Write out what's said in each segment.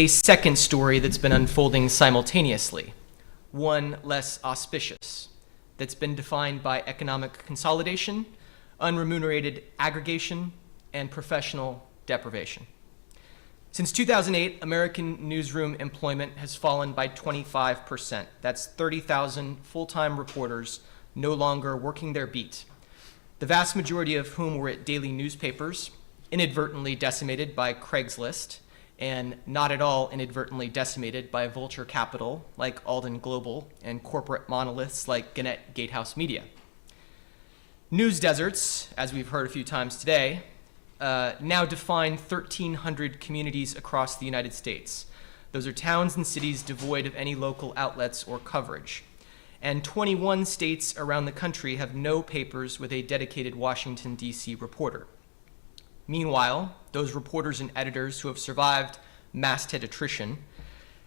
a second story that's been unfolding simultaneously, one less auspicious, that's been defined by economic consolidation, unremunerated aggregation, and professional deprivation. Since 2008, American newsroom employment has fallen by 25%. That's 30,000 full-time reporters no longer working their beat, the vast majority of whom were at daily newspapers, inadvertently decimated by Craigslist, and not at all inadvertently decimated by vulture capital like Alden Global and corporate monoliths like Gannett Gatehouse Media. News deserts, as we've heard a few times today, now define 1,300 communities across the United States. Those are towns and cities devoid of any local outlets or coverage. And 21 states around the country have no papers with a dedicated Washington, D.C. reporter. Meanwhile, those reporters and editors who have survived masthead attrition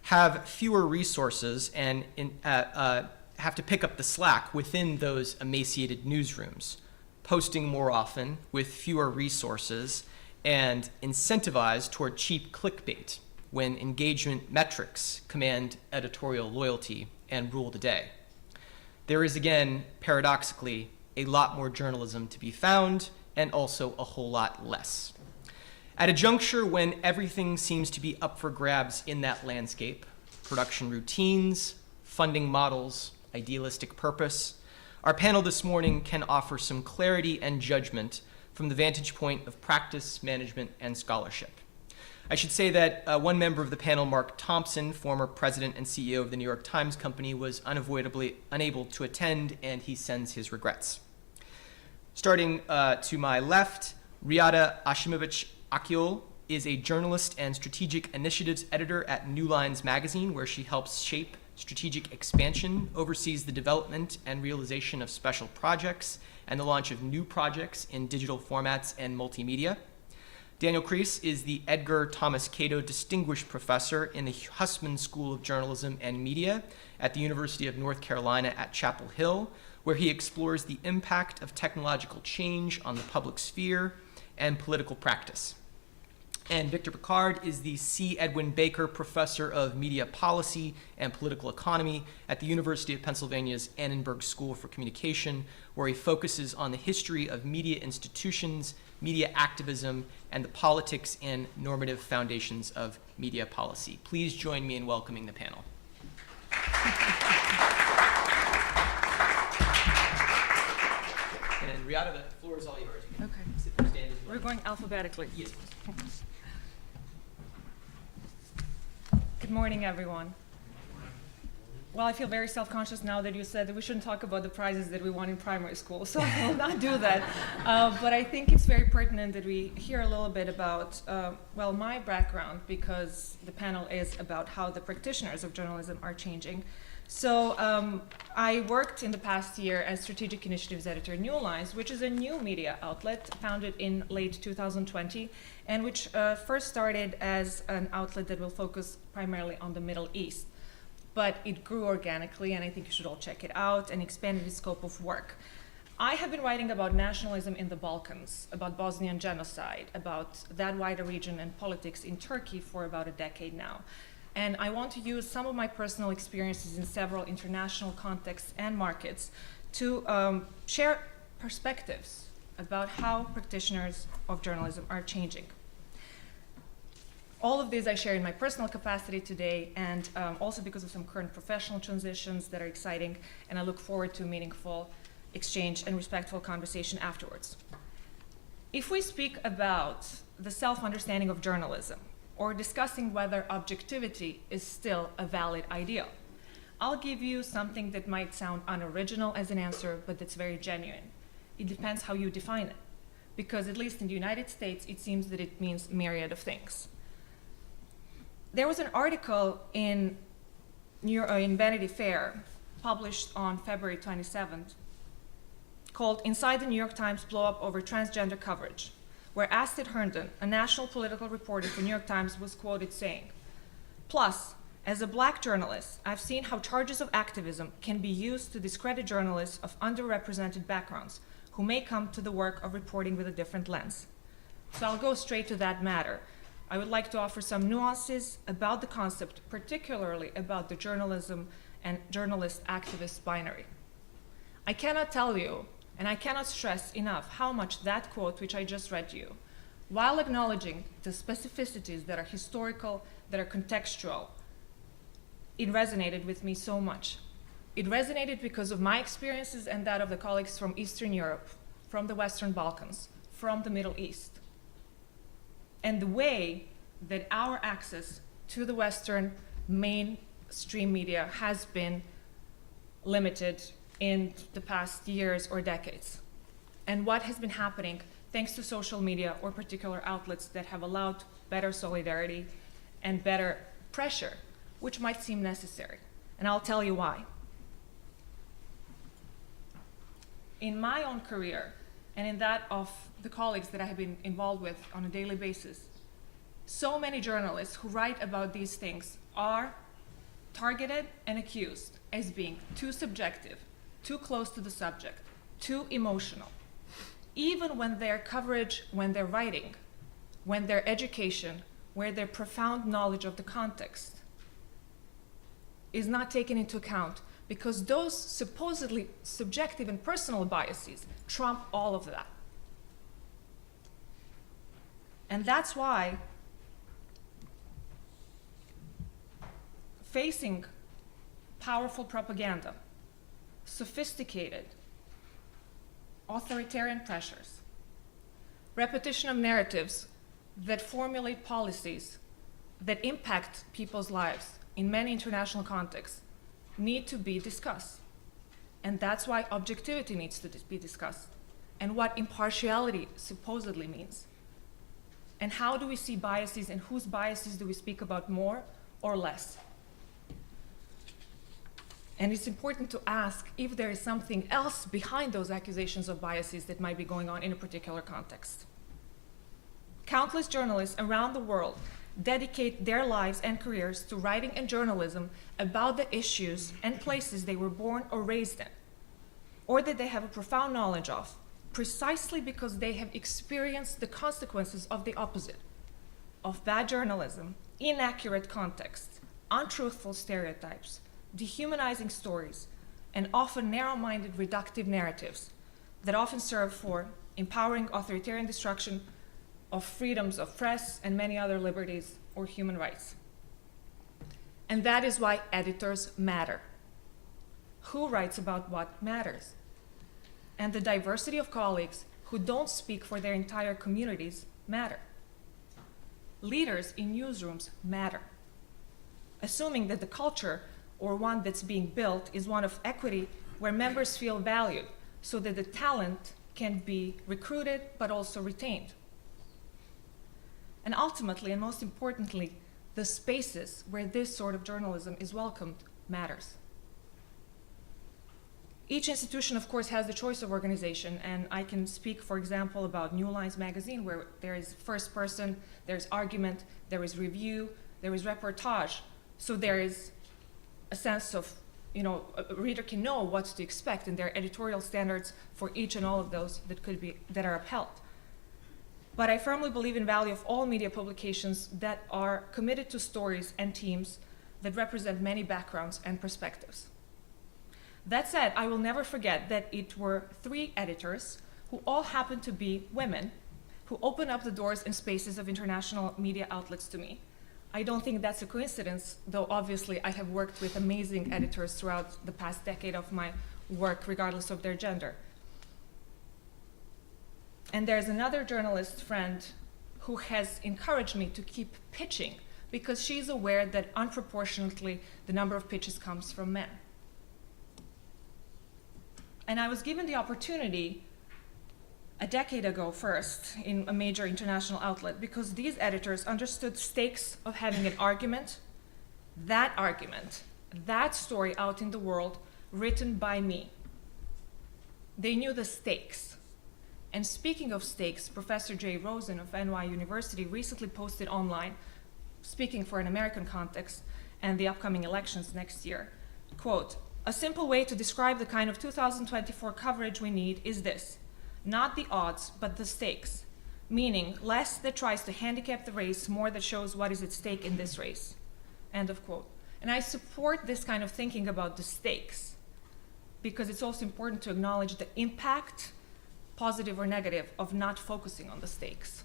have fewer resources and have to pick up the slack within those emaciated newsrooms, posting more often with fewer resources and incentivized toward cheap clickbait when engagement metrics command editorial loyalty and rule the day. There is, again, paradoxically, a lot more journalism to be found and also a whole lot less. At a juncture when everything seems to be up for grabs in that landscape, production routines, funding models, idealistic purpose, our panel this morning can offer some clarity and judgment from the vantage point of practice, management, and scholarship. I should say that one member of the panel, Mark Thompson, former president and CEO of the New York Times Company, was unavoidably unable to attend, and he sends his regrets. Starting to my left, Riada Asimovic Akyol is a journalist and strategic initiatives editor at New Lines magazine, where she helps shape strategic expansion, oversees the development and realization of special projects, and the launch of new projects in digital formats and multimedia. Daniel Kreiss is the Edgar Thomas Cato Distinguished Professor in the Hussman School of Journalism and Media at the University of North Carolina at Chapel Hill, where he explores the impact of technological change on the public sphere and political practice. And Victor Pickard is the C. Edwin Baker Professor of Media Policy and Political Economy at the University of Pennsylvania's Annenberg School for Communication, where he focuses on the history of media institutions, media activism, and the politics and normative foundations of media policy. Please join me in welcoming the panel. And Riada, the floor is all yours. You can sit or stand as well. We're going alphabetically. Yes. Good morning, everyone. Well, I feel very self-conscious now that you said that we shouldn't talk about the prizes that we won in primary school, so I will not do that. But I think it's very pertinent that we hear a little bit about, well, my background, because the panel is about how the practitioners of journalism are changing. So I worked in the past year as strategic initiatives editor at New Lines, which is a new media outlet founded in late 2020, and which first started as an outlet that will focus primarily on the Middle East. But it grew organically, and I think you should all check it out, and expanded its scope of work. I have been writing about nationalism in the Balkans, about Bosnian genocide, about that wider region and politics in Turkey for about a decade now. And I want to use some of my personal experiences in several international contexts and markets to share perspectives about how practitioners of journalism are changing. All of these I share in my personal capacity today, and also because of some current professional transitions that are exciting, and I look forward to meaningful exchange and respectful conversation afterwards. If we speak about the self-understanding of journalism, or discussing whether objectivity is still a valid ideal, I'll give you something that might sound unoriginal as an answer, but that's very genuine. It depends how you define it, because at least in the United States, it seems that it means myriad of things. There was an article in Vanity Fair published on February 27th called "Inside the New York Times Blow Up Over Transgender Coverage," where Astrid Herndon, a national political reporter for New York Times, was quoted saying, "Plus, as a black journalist, I've seen how charges of activism can be used to discredit journalists of underrepresented backgrounds who may come to the work of reporting with a different lens." So I'll go straight to that matter. I would like to offer some nuances about the concept, particularly about the journalism and journalist-activist binary. I cannot tell you, and I cannot stress enough how much that quote, which I just read to you, while acknowledging the specificities that are historical, that are contextual, it resonated with me so much. It resonated because of my experiences and that of the colleagues from Eastern Europe, from the Western Balkans, from the Middle East, and the way that our access to the Western mainstream media has been limited in the past years or decades, and what has been happening thanks to social media or particular outlets that have allowed better solidarity and better pressure, which might seem necessary. And I'll tell you why. In my own career, and in that of the colleagues that I have been involved with on a daily basis, so many journalists who write about these things are targeted and accused as being too subjective, too close to the subject, too emotional. Even when their coverage, when their writing, when their education, where their profound knowledge of the context is not taken into account, because those supposedly subjective and personal biases trump all of that. And that's why facing powerful propaganda, sophisticated authoritarian pressures, repetition of narratives that formulate policies that impact people's lives in many international contexts need to be discussed. And that's why objectivity needs to be discussed, and what impartiality supposedly means. And how do we see biases, and whose biases do we speak about more or less? And it's important to ask if there is something else behind those accusations of biases that might be going on in a particular context. Countless journalists around the world dedicate their lives and careers to writing and journalism about the issues and places they were born or raised in, or that they have a profound knowledge of, precisely because they have experienced the consequences of the opposite, of bad journalism, inaccurate context, untruthful stereotypes, dehumanizing stories, and often narrow-minded reductive narratives that often serve for empowering authoritarian destruction of freedoms of press and many other liberties or human rights. And that is why editors matter. Who writes about what matters? And the diversity of colleagues who don't speak for their entire communities matter. Leaders in newsrooms matter. Assuming that the culture or one that's being built is one of equity, where members feel valued so that the talent can be recruited but also retained. And ultimately, and most importantly, the spaces where this sort of journalism is welcomed matters. Each institution, of course, has the choice of organization, and I can speak, for example, about New Lines magazine, where there is first person, there's argument, there is review, there is reportage, so there is a sense of, a reader can know what to expect, and there are editorial standards for each and all of those that are upheld. But I firmly believe in the value of all media publications that are committed to stories and teams that represent many backgrounds and perspectives. That said, I will never forget that it were 3 editors who all happened to be women who opened up the doors and spaces of international media outlets to me. I don't think that's a coincidence, though obviously I have worked with amazing editors throughout the past decade of my work, regardless of their gender. And there's another journalist friend who has encouraged me to keep pitching, because she's aware that unproportionately the number of pitches comes from men. And I was given the opportunity a decade ago first in a major international outlet, because these editors understood stakes of having an argument, that story out in the world written by me. They knew the stakes. And speaking of stakes, Professor Jay Rosen of NY University recently posted online, speaking for an American context and the upcoming elections next year, quote, "A simple way to describe the kind of 2024 coverage we need is this: not the odds, but the stakes. meaning less that tries to handicap the race, more that shows what is at stake in this race. End of quote. And I support this kind of thinking about the stakes, because it's also important to acknowledge the impact, positive or negative, of not focusing on the stakes.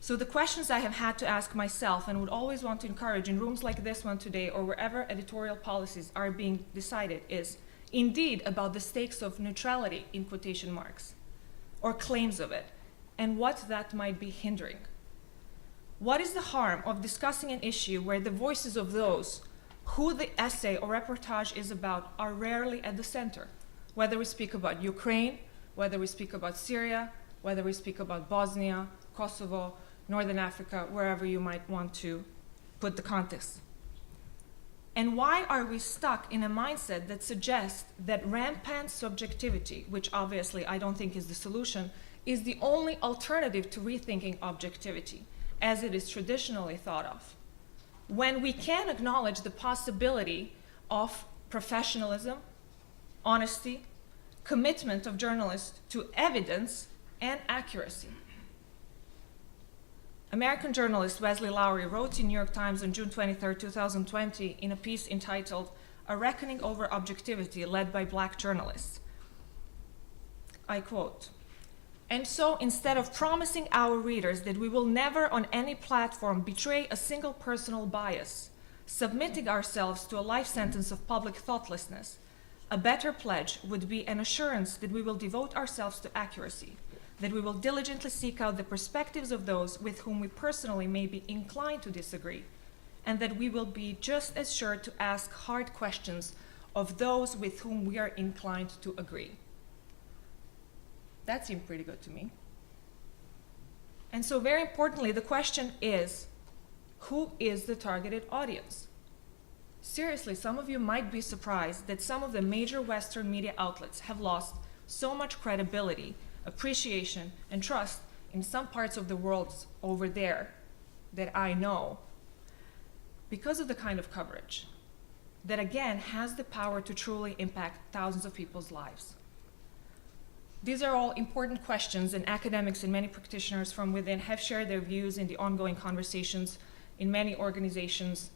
So the questions I have had to ask myself and would always want to encourage in rooms like this one today or wherever editorial policies are being decided is indeed about the stakes of neutrality, in quotation marks, or claims of it, and what that might be hindering. What is the harm of discussing an issue where the voices of those who the essay or reportage is about are rarely at the center? Whether we speak about Ukraine, whether we speak about Syria, whether we speak about Bosnia, Kosovo, Northern Africa, wherever you might want to put the context. And why are we stuck in a mindset that suggests that rampant subjectivity, which obviously I don't think is the solution, is the only alternative to rethinking objectivity, as it is traditionally thought of, when we can acknowledge the possibility of professionalism, honesty, commitment of journalists to evidence and accuracy? American journalist Wesley Lowery wrote in New York Times on June 23, 2020, in a piece entitled "A Reckoning Over Objectivity Led by Black Journalists." I quote, "And so instead of promising our readers that we will never on any platform betray a single personal bias, submitting ourselves to a life sentence of public thoughtlessness, a better pledge would be an assurance that we will devote ourselves to accuracy, that we will diligently seek out the perspectives of those with whom we personally may be inclined to disagree, and that we will be just as sure to ask hard questions of those with whom we are inclined to agree." That seemed pretty good to me. And so very importantly, the question is, who is the targeted audience? Seriously, some of you might be surprised that some of the major Western media outlets have lost so much credibility, appreciation, and trust in some parts of the world over there that I know because of the kind of coverage that, again, has the power to truly impact thousands of people's lives. These are all important questions, and academics and many practitioners from within have shared their views in the ongoing conversations in many organizations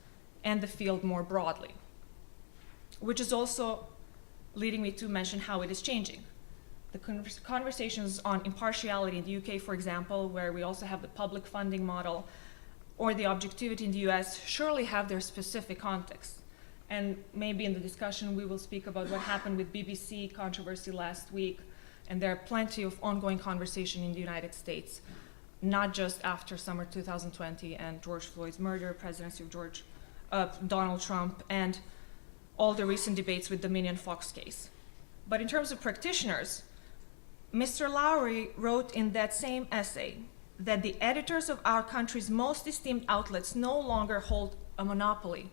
and the field more broadly, which is also leading me to mention how it is changing. The conversations on impartiality in the UK, for example, where we also have the public funding model, or the objectivity in the US, surely have their specific context. And maybe in the discussion we will speak about what happened with BBC controversy last week, and there are plenty of ongoing conversation in the United States, not just after summer 2020 and George Floyd's murder, presidency of Donald Trump, and all the recent debates with the Dominion Fox case. But in terms of practitioners, Mr. Lowery wrote in that same essay that the editors of our country's most esteemed outlets no longer hold a monopoly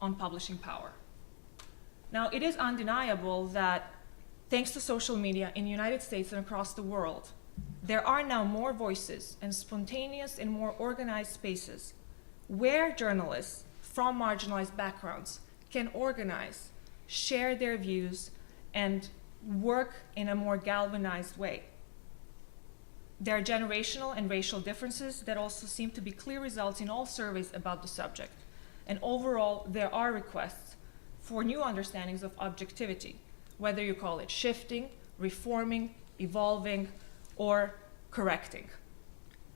on publishing power. Now, it is undeniable that thanks to social media in the United States and across the world, there are now more voices and spontaneous and more organized spaces where journalists from marginalized backgrounds can organize, share their views, and work in a more galvanized way. There are generational and racial differences that also seem to be clear results in all surveys about the subject. And overall, there are requests for new understandings of objectivity, whether you call it shifting, reforming, evolving, or correcting.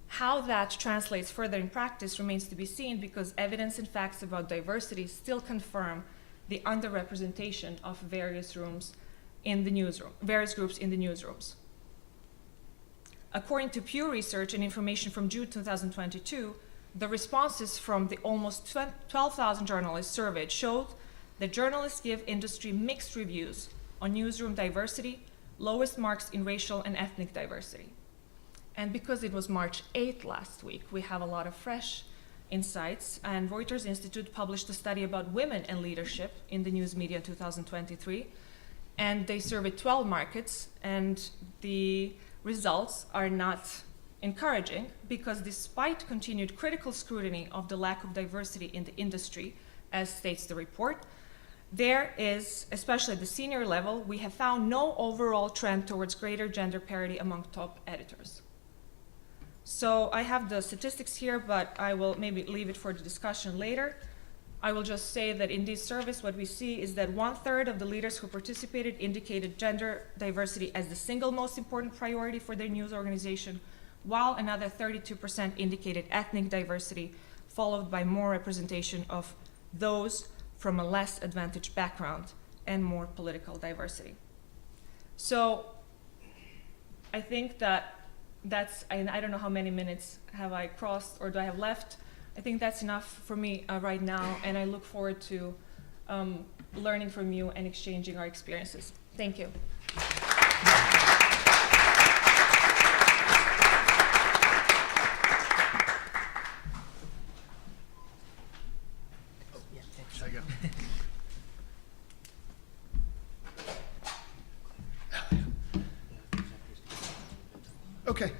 How that translates further in practice remains to be seen, because evidence and facts about diversity still confirm the underrepresentation of various groups in the newsrooms. According to Pew Research and information from June 2022, the responses from the almost 12,000 journalists surveyed showed that journalists give industry mixed reviews on newsroom diversity, lowest marks in racial and ethnic diversity. And because it was March 8th last week, we have a lot of fresh insights, and Reuters Institute published a study about women and leadership in the news media in 2023, and they surveyed 12 markets, and the results are not encouraging, because despite continued critical scrutiny of the lack of diversity in the industry, as states the report, there is, especially at the senior level, we have found no overall trend towards greater gender parity among top editors. So I have the statistics here, but I will maybe leave it for the discussion later. I will just say that in this surveys, what we see is that 1/3 of the leaders who participated indicated gender diversity as the single most important priority for their news organization, while another 32% indicated ethnic diversity, followed by more representation of those from a less advantaged background and more political diversity. So I think that's, I don't know how many minutes have I crossed or do I have left. I think that's enough for me right now, and I look forward to learning from you and exchanging our experiences. Thank you. Okay.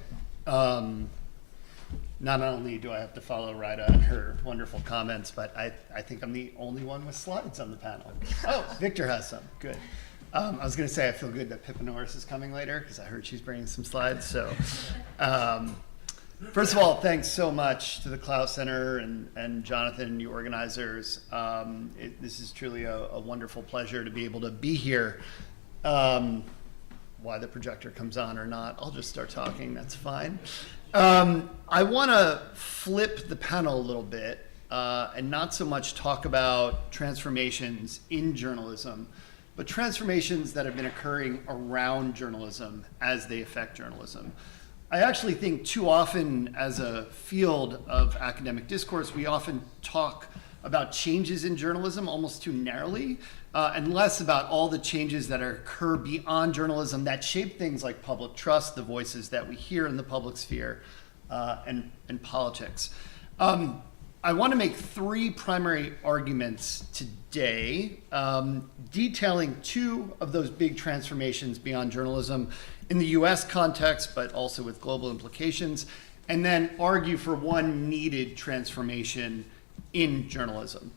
Not only do I have to follow Riada and her wonderful comments, but I think I'm the only one with slides on the panel. Oh, Victor has some. Good. I was going to say I feel good that Pippa Norris is coming later because I heard she's bringing some slides. So, first of all, thanks so much to the Clough Center and Jonathan, you organizers. This is truly a wonderful pleasure to be able to be here. Why the projector comes on or not, I'll just start talking, that's fine. I want to flip the panel a little bit and not so much talk about transformations in journalism, but transformations that have been occurring around journalism as they affect journalism. I actually think too often as a field of academic discourse, we often talk about changes in journalism almost too narrowly, and less about all the changes that occur beyond journalism that shape things like public trust, the voices that we hear in the public sphere, and politics. I want to make three primary arguments today, detailing two of those big transformations beyond journalism in the US context, but also with global implications, and then argue for one needed transformation in journalism.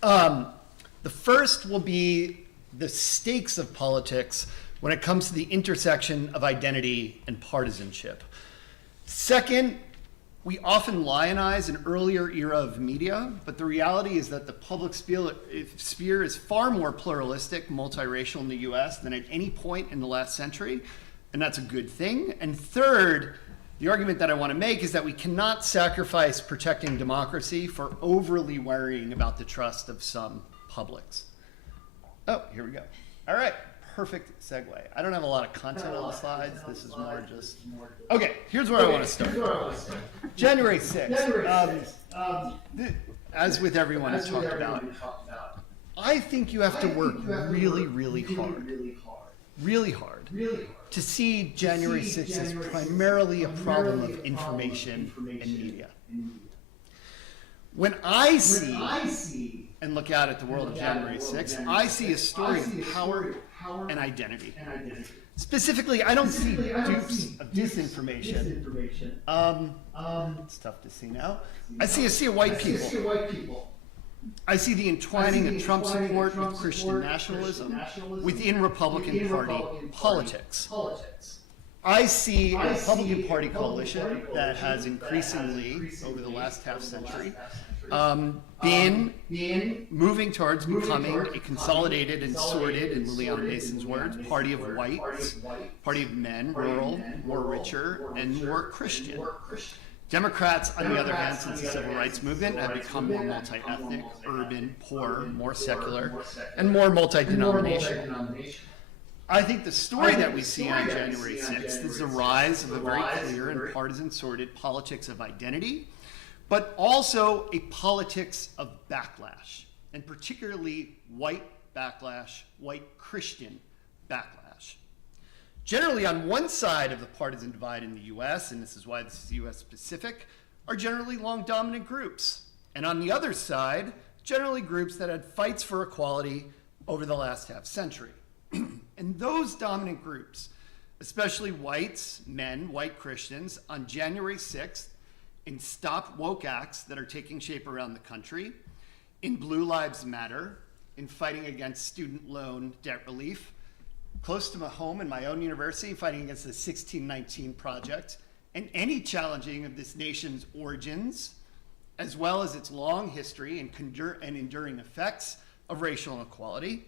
The first will be the stakes of politics when it comes to the intersection of identity and partisanship. Second, we often lionize an earlier era of media, but the reality is that the public sphere is far more pluralistic, multiracial in the US than at any point in the last century, and that's a good thing. And third, the argument that I want to make is that we cannot sacrifice protecting democracy for overly worrying about the trust of some publics. Oh, here we go. All right, perfect segue. I don't have a lot of content on the slides. This is more just... Okay, here's where I want to start. January 6th. As with everyone has talked about, I think you have to work really, really hard to see January 6th as primarily a problem of information and media. When I see and look out at the world of January 6th, I see a story of power and identity. Specifically, I don't see dupes of disinformation. It's tough to see now. I see a sea of white people. I see the entwining of Trump support with Christian nationalism within Republican Party politics. I see a Republican Party coalition that has increasingly, over the last half century, been moving towards becoming a consolidated and sorted, in Liliana Mason's words, party of whites, party of men, rural, more richer, and more Christian. Democrats, on the other hand, since the civil rights movement, have become more multi-ethnic, urban, poor, more secular, and more multi-denominational. I think the story that we see on January 6th is the rise of a very clear and partisan sorted politics of identity, but also a politics of backlash, and particularly white backlash, white Christian backlash. Generally, on one side of the partisan divide in the US, and this is why this is US specific, are generally long dominant groups. And on the other side, generally groups that had fights for equality over the last half century. And those dominant groups, especially whites, men, white Christians, on January 6th, in Stop Woke acts that are taking shape around the country, in Blue Lives Matter, in fighting against student loan debt relief, close to my home in my own university, fighting against the 1619 Project, and any challenging of this nation's origins, as well as its long history and enduring effects of racial inequality.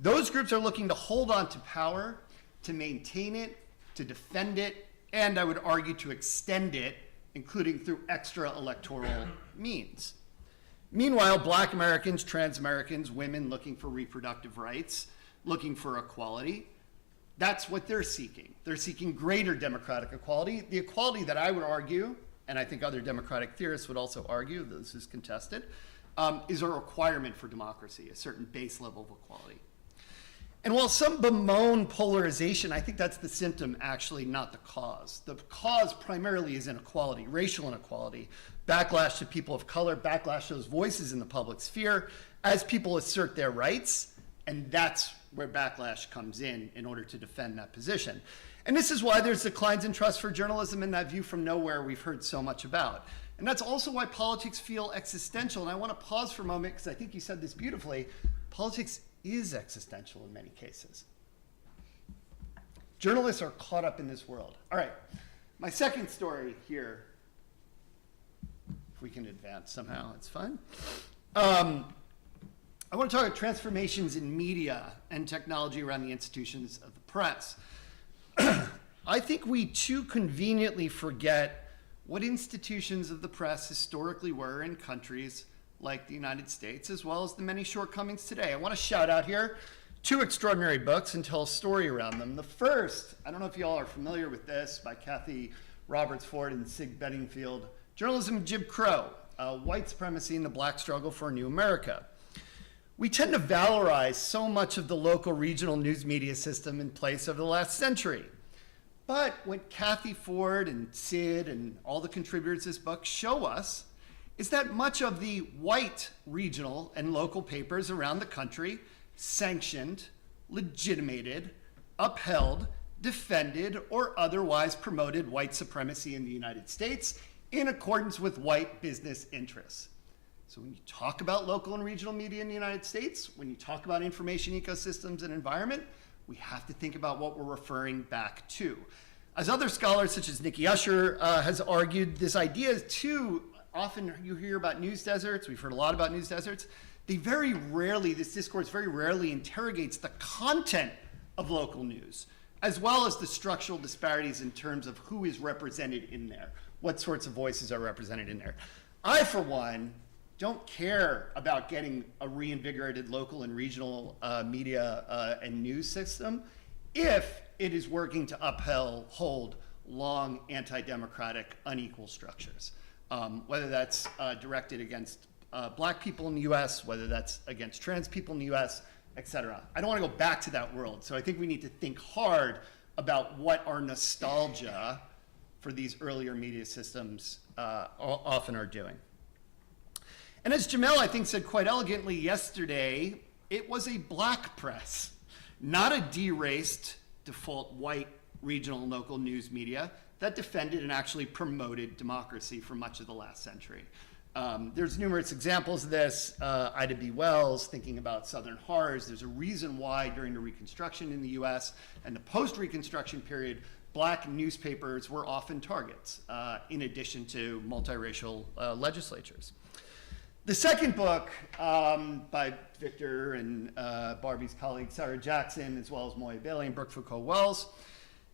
Those groups are looking to hold on to power, to maintain it, to defend it, and I would argue to extend it, including through extra electoral means. Meanwhile, Black Americans, trans Americans, women looking for reproductive rights, looking for equality, that's what they're seeking. They're seeking greater democratic equality. The equality that I would argue, and I think other democratic theorists would also argue, though this is contested, is a requirement for democracy, a certain base level of equality. And while some bemoan polarization, I think that's the symptom, actually, not the cause. The cause primarily is inequality, racial inequality, backlash to people of color, backlash to those voices in the public sphere as people assert their rights, and that's where backlash comes in order to defend that position. And this is why there's declines in trust for journalism and that view from nowhere we've heard so much about. And that's also why politics feel existential. And I want to pause for a moment because I think you said this beautifully. Politics is existential in many cases. Journalists are caught up in this world. All right, my second story here, if we can advance somehow, it's fine. I want to talk about transformations in media and technology around the institutions of the press. I think we too conveniently forget what institutions of the press historically were in countries like the United States, as well as the many shortcomings today. I want to shout out here 2 extraordinary books and tell a story around them. The first, I don't know if you all are familiar with this, by Kathy Roberts Ford and Sig Bedingfield, Journalism and Jim Crow, White Supremacy and the Black Struggle for a New America. We tend to valorize so much of the local regional news media system in place over the last century. But what Kathy Ford and Sid and all the contributors to this book show us is that much of the white regional and local papers around the country sanctioned, legitimated, upheld, defended, or otherwise promoted white supremacy in the United States in accordance with white business interests. So when you talk about local and regional media in the United States, when you talk about information ecosystems and environment, we have to think about what we're referring back to. As other scholars such as Nikki Usher has argued, this idea is too often you hear about news deserts. We've heard a lot about news deserts. This discourse very rarely interrogates the content of local news, as well as the structural disparities in terms of who is represented in there, what sorts of voices are represented in there. I, for one, don't care about getting a reinvigorated local and regional media and news system if it is working to uphold long anti-democratic, unequal structures. Whether that's directed against black people in the US, whether that's against trans people in the US, et cetera. I don't want to go back to that world. So I think we need to think hard about what our nostalgia for these earlier media systems often are doing. And as Jamel, I think, said quite elegantly yesterday, it was a black press, not a deraced, default white regional and local news media that defended and actually promoted democracy for much of the last century. There's numerous examples of this. Ida B. Wells, thinking about Southern horrors. There's a reason why during the Reconstruction in the US and the post-Reconstruction period, black newspapers were often targets, in addition to multiracial legislatures. The second book by Victor and Barbie's colleague Sarah Jackson, as well as Moya Bailey and Brooke Foucault-Wells,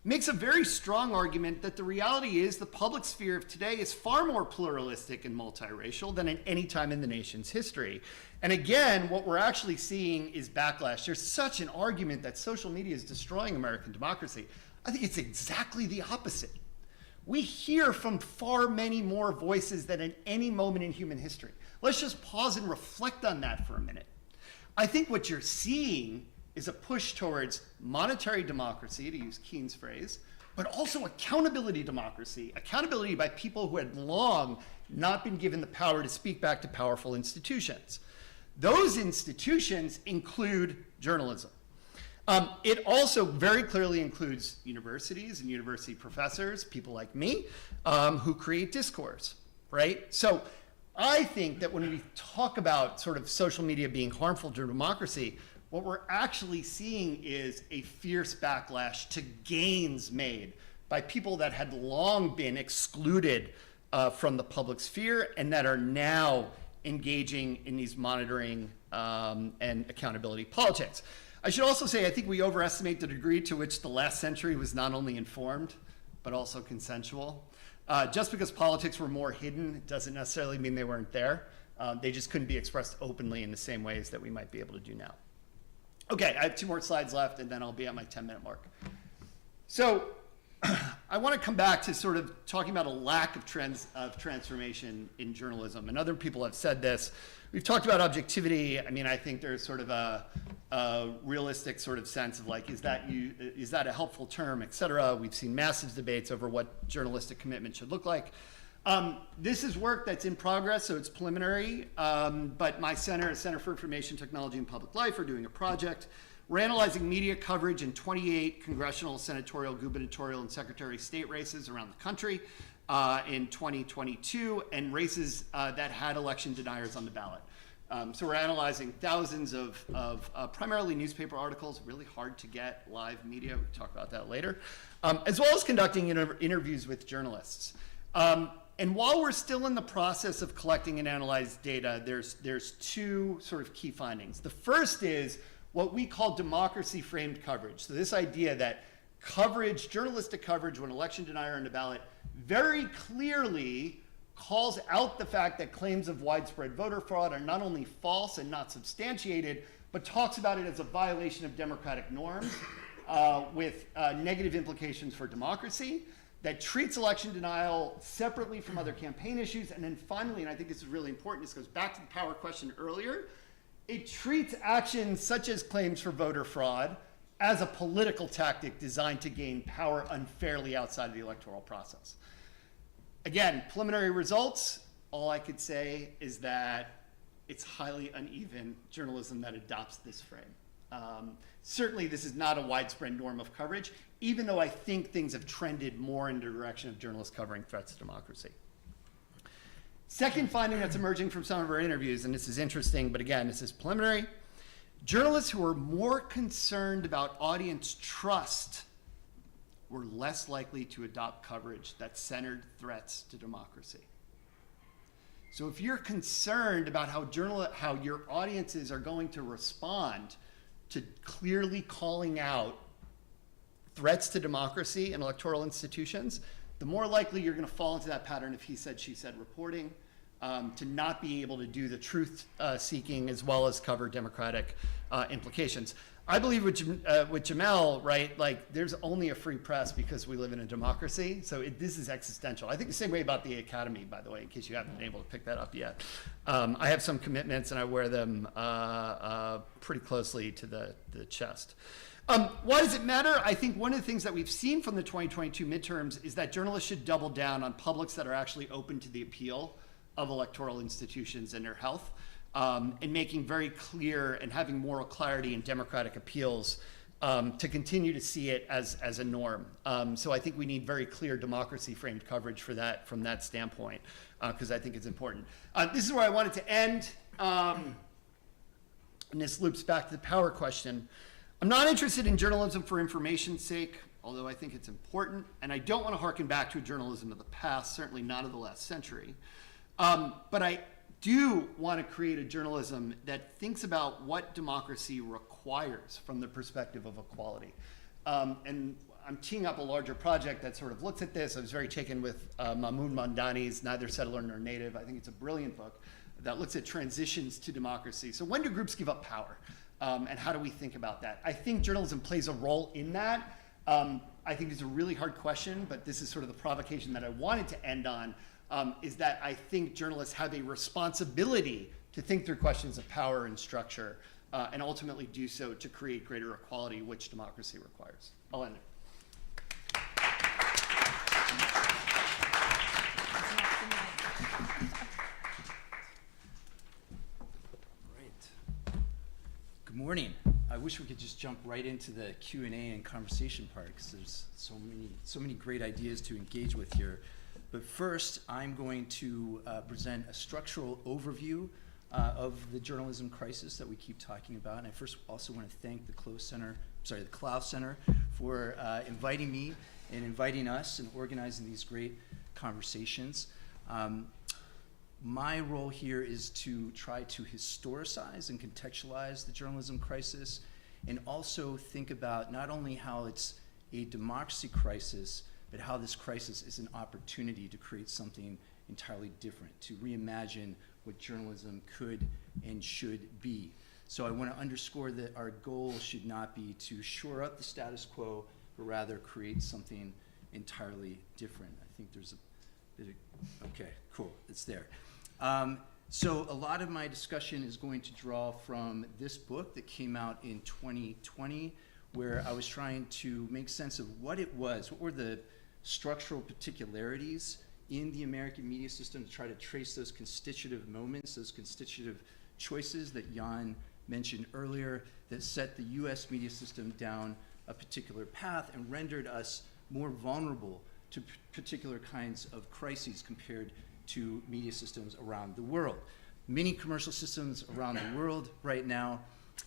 makes a very strong argument that the reality is the public sphere of today is far more pluralistic and multiracial than at any time in the nation's history. And again, what we're actually seeing is backlash. There's such an argument that social media is destroying American democracy. I think it's exactly the opposite. We hear from far many more voices than at any moment in human history. Let's just pause and reflect on that for a minute. I think what you're seeing is a push towards monetary democracy, to use Keynes' phrase, but also accountability democracy, accountability by people who had long not been given the power to speak back to powerful institutions. Those institutions include journalism. It also very clearly includes universities and university professors, people like me, who create discourse, right? So I think that when we talk about sort of social media being harmful to democracy, what we're actually seeing is a fierce backlash to gains made by people that had long been excluded from the public sphere and that are now engaging in these monitoring and accountability politics. I should also say, I think we overestimate the degree to which the last century was not only informed, but also consensual. Just because politics were more hidden doesn't necessarily mean they weren't there. They just couldn't be expressed openly in the same ways that we might be able to do now. Okay, I have 2 more slides left, and then I'll be at my 10-minute mark. So I want to come back to sort of talking about a lack of transformation in journalism. And other people have said this. We've talked about objectivity. I mean, I think there's sort of a realistic sort of sense of like, is that a helpful term, et cetera. We've seen massive debates over what journalistic commitment should look like. This is work that's in progress, so it's preliminary, but my Center for Information Technology and Public Life, are doing a project. We're analyzing media coverage in 28 congressional, senatorial, gubernatorial, and secretary of state races around the country in 2022, and races that had election deniers on the ballot. So we're analyzing thousands of primarily newspaper articles, really hard to get live media, we can talk about that later, as well as conducting interviews with journalists. And while we're still in the process of collecting and analyze data, there's 2 sort of key findings. The first is what we call democracy-framed coverage. So this idea that coverage, journalistic coverage, when election denier on the ballot, very clearly calls out the fact that claims of widespread voter fraud are not only false and not substantiated, but talks about it as a violation of democratic norms with negative implications for democracy, that treats election denial separately from other campaign issues. And then finally, and I think this is really important, this goes back to the power question earlier, it treats actions such as claims for voter fraud as a political tactic designed to gain power unfairly outside of the electoral process. Again, preliminary results, all I could say is that it's highly uneven journalism that adopts this frame. Certainly, this is not a widespread norm of coverage, even though I think things have trended more in the direction of journalists covering threats to democracy. Second finding that's emerging from some of our interviews, and this is interesting, but again, this is preliminary. Journalists who are more concerned about audience trust were less likely to adopt coverage that centered threats to democracy. So if you're concerned about how your audiences are going to respond to clearly calling out threats to democracy and electoral institutions, the more likely you're going to fall into that pattern of he said, she said reporting, to not be able to do the truth seeking as well as cover democratic implications. I believe with Jamal, right, like there's only a free press because we live in a democracy. So this is existential. I think the same way about the Academy, by the way, in case you haven't been able to pick that up yet. I have some commitments and I wear them pretty closely to the chest. Why does it matter? I think one of the things that we've seen from the 2022 midterms is that journalists should double down on publics that are actually open to the appeal of electoral institutions and their health, and making very clear and having moral clarity and democratic appeals to continue to see it as a norm. So I think we need very clear democracy-framed coverage for that from that standpoint, because I think it's important. This is where I wanted to end, and this loops back to the power question. I'm not interested in journalism for information's sake, although I think it's important, and I don't want to harken back to a journalism of the past, certainly not of the last century. But I do want to create a journalism that thinks about what democracy requires from the perspective of equality. And I'm teeing up a larger project that sort of looks at this. I was very taken with Mahmoud Mamdani's Neither Settler Nor Native. I think it's a brilliant book that looks at transitions to democracy. So when do groups give up power? And how do we think about that? I think journalism plays a role in that. I think it's a really hard question, but this is sort of the provocation that I wanted to end on. Is that I think journalists have a responsibility to think through questions of power and structure, and ultimately do so to create greater equality, which democracy requires. I'll end there. Right. Good morning. I wish we could just jump right into the Q&A and conversation part, because there's so many great ideas to engage with here. But first, I'm going to present a structural overview of the journalism crisis that we keep talking about. And I first also want to thank the Clough Center for inviting me and inviting us and organizing these great conversations. My role here is to try to historicize and contextualize the journalism crisis, and also think about not only how it's a democracy crisis, but how this crisis is an opportunity to create something entirely different, to reimagine what journalism could and should be. So I want to underscore that our goal should not be to shore up the status quo, but rather create something entirely different. I think there's a bit of, okay, cool, it's there. So a lot of my discussion is going to draw from this book that came out in 2020, where I was trying to make sense of what it was, what were the structural particularities in the American media system, to try to trace those constitutive moments, those constitutive choices that Jan mentioned earlier, that set the US media system down a particular path and rendered us more vulnerable to particular kinds of crises compared to media systems around the world. Many commercial systems around the world right now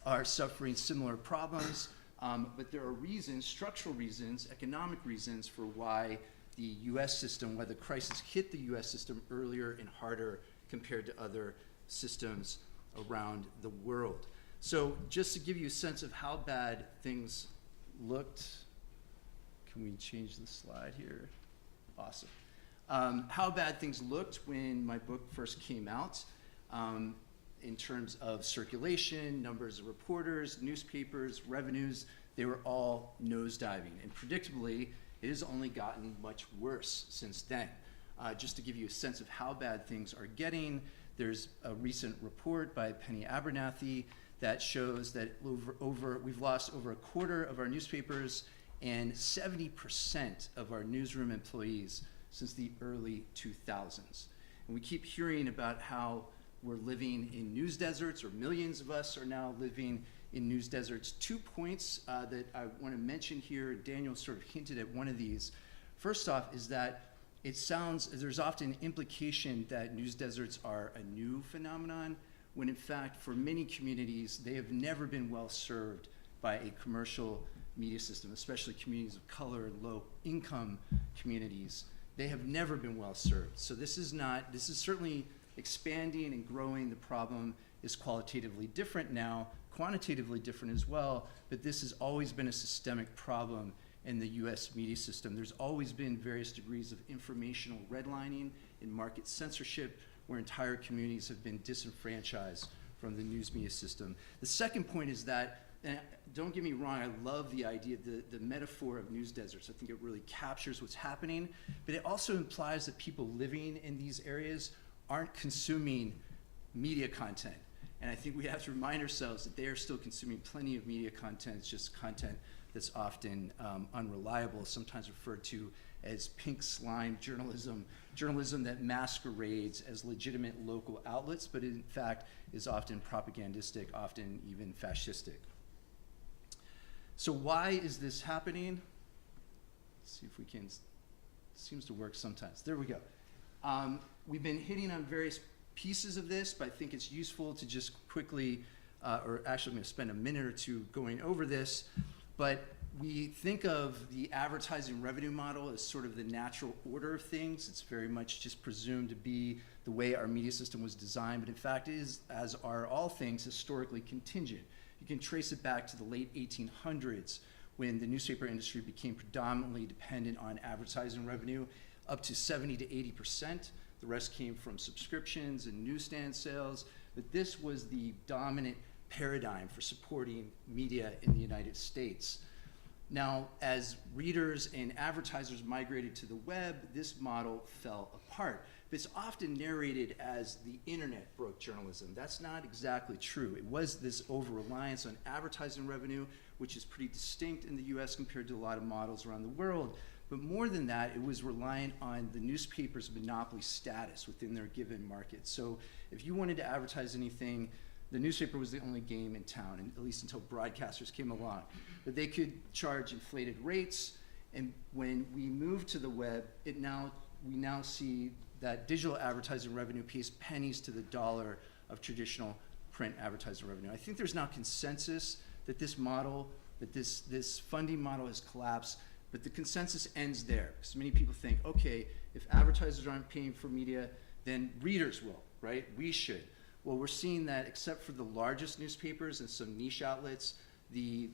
are suffering similar problems, but there are reasons, structural reasons, economic reasons for why the US system, why the crisis hit the US system earlier and harder compared to other systems around the world. So just to give you a sense of how bad things looked, can we change the slide here? Awesome. How bad things looked when my book first came out, in terms of circulation, numbers of reporters, newspapers, revenues, they were all nosediving. And predictably, it has only gotten much worse since then. Just to give you a sense of how bad things are getting, there's a recent report by Penny Abernathy that shows that we've lost over a quarter of our newspapers and 70% of our newsroom employees since the early 2000s. And we keep hearing about how we're living in news deserts, or millions of us are now living in news deserts. 2 points that I want to mention here, Daniel sort of hinted at one of these. First off is that it sounds, there's often implication that news deserts are a new phenomenon, when in fact for many communities they have never been well served by a commercial media system, especially communities of color and low income communities. They have never been well served. So this is certainly expanding and growing. The problem is qualitatively different now, quantitatively different as well, but this has always been a systemic problem in the US media system. There's always been various degrees of informational redlining and market censorship, where entire communities have been disenfranchised from the news media system. The second point is that, and don't get me wrong, I love the idea, the metaphor of news deserts. I think it really captures what's happening, but it also implies that people living in these areas aren't consuming media content. And I think we have to remind ourselves that they are still consuming plenty of media content. It's just content that's often unreliable, sometimes referred to as pink slime journalism that masquerades as legitimate local outlets, but in fact is often propagandistic, often even fascistic. So why is this happening? Let's see if we can, seems to work sometimes. There we go. We've been hitting on various pieces of this, but I think it's useful to just quickly, or actually I'm going to spend a minute or two going over this, but we think of the advertising revenue model as sort of the natural order of things. It's very much just presumed to be the way our media system was designed, but in fact it is, as are all things, historically contingent. You can trace it back to the late 1800s, when the newspaper industry became predominantly dependent on advertising revenue, up to 70 to 80%. The rest came from subscriptions and newsstand sales, but this was the dominant paradigm for supporting media in the United States. Now, as readers and advertisers migrated to the web, this model fell apart. But it's often narrated as the internet broke journalism. That's not exactly true. It was this over-reliance on advertising revenue, which is pretty distinct in the US compared to a lot of models around the world. But more than that, it was reliant on the newspaper's monopoly status within their given market. So if you wanted to advertise anything, the newspaper was the only game in town, and at least until broadcasters came along. But they could charge inflated rates, and when we moved to the web, we now see that digital advertising revenue pays pennies to the dollar of traditional print advertising revenue. I think there's now consensus that this model, that this funding model has collapsed, But the consensus ends there, because many people think, okay, if advertisers aren't paying for media, then readers will, right? We should. Well, we're seeing that except for the largest newspapers and some niche outlets, the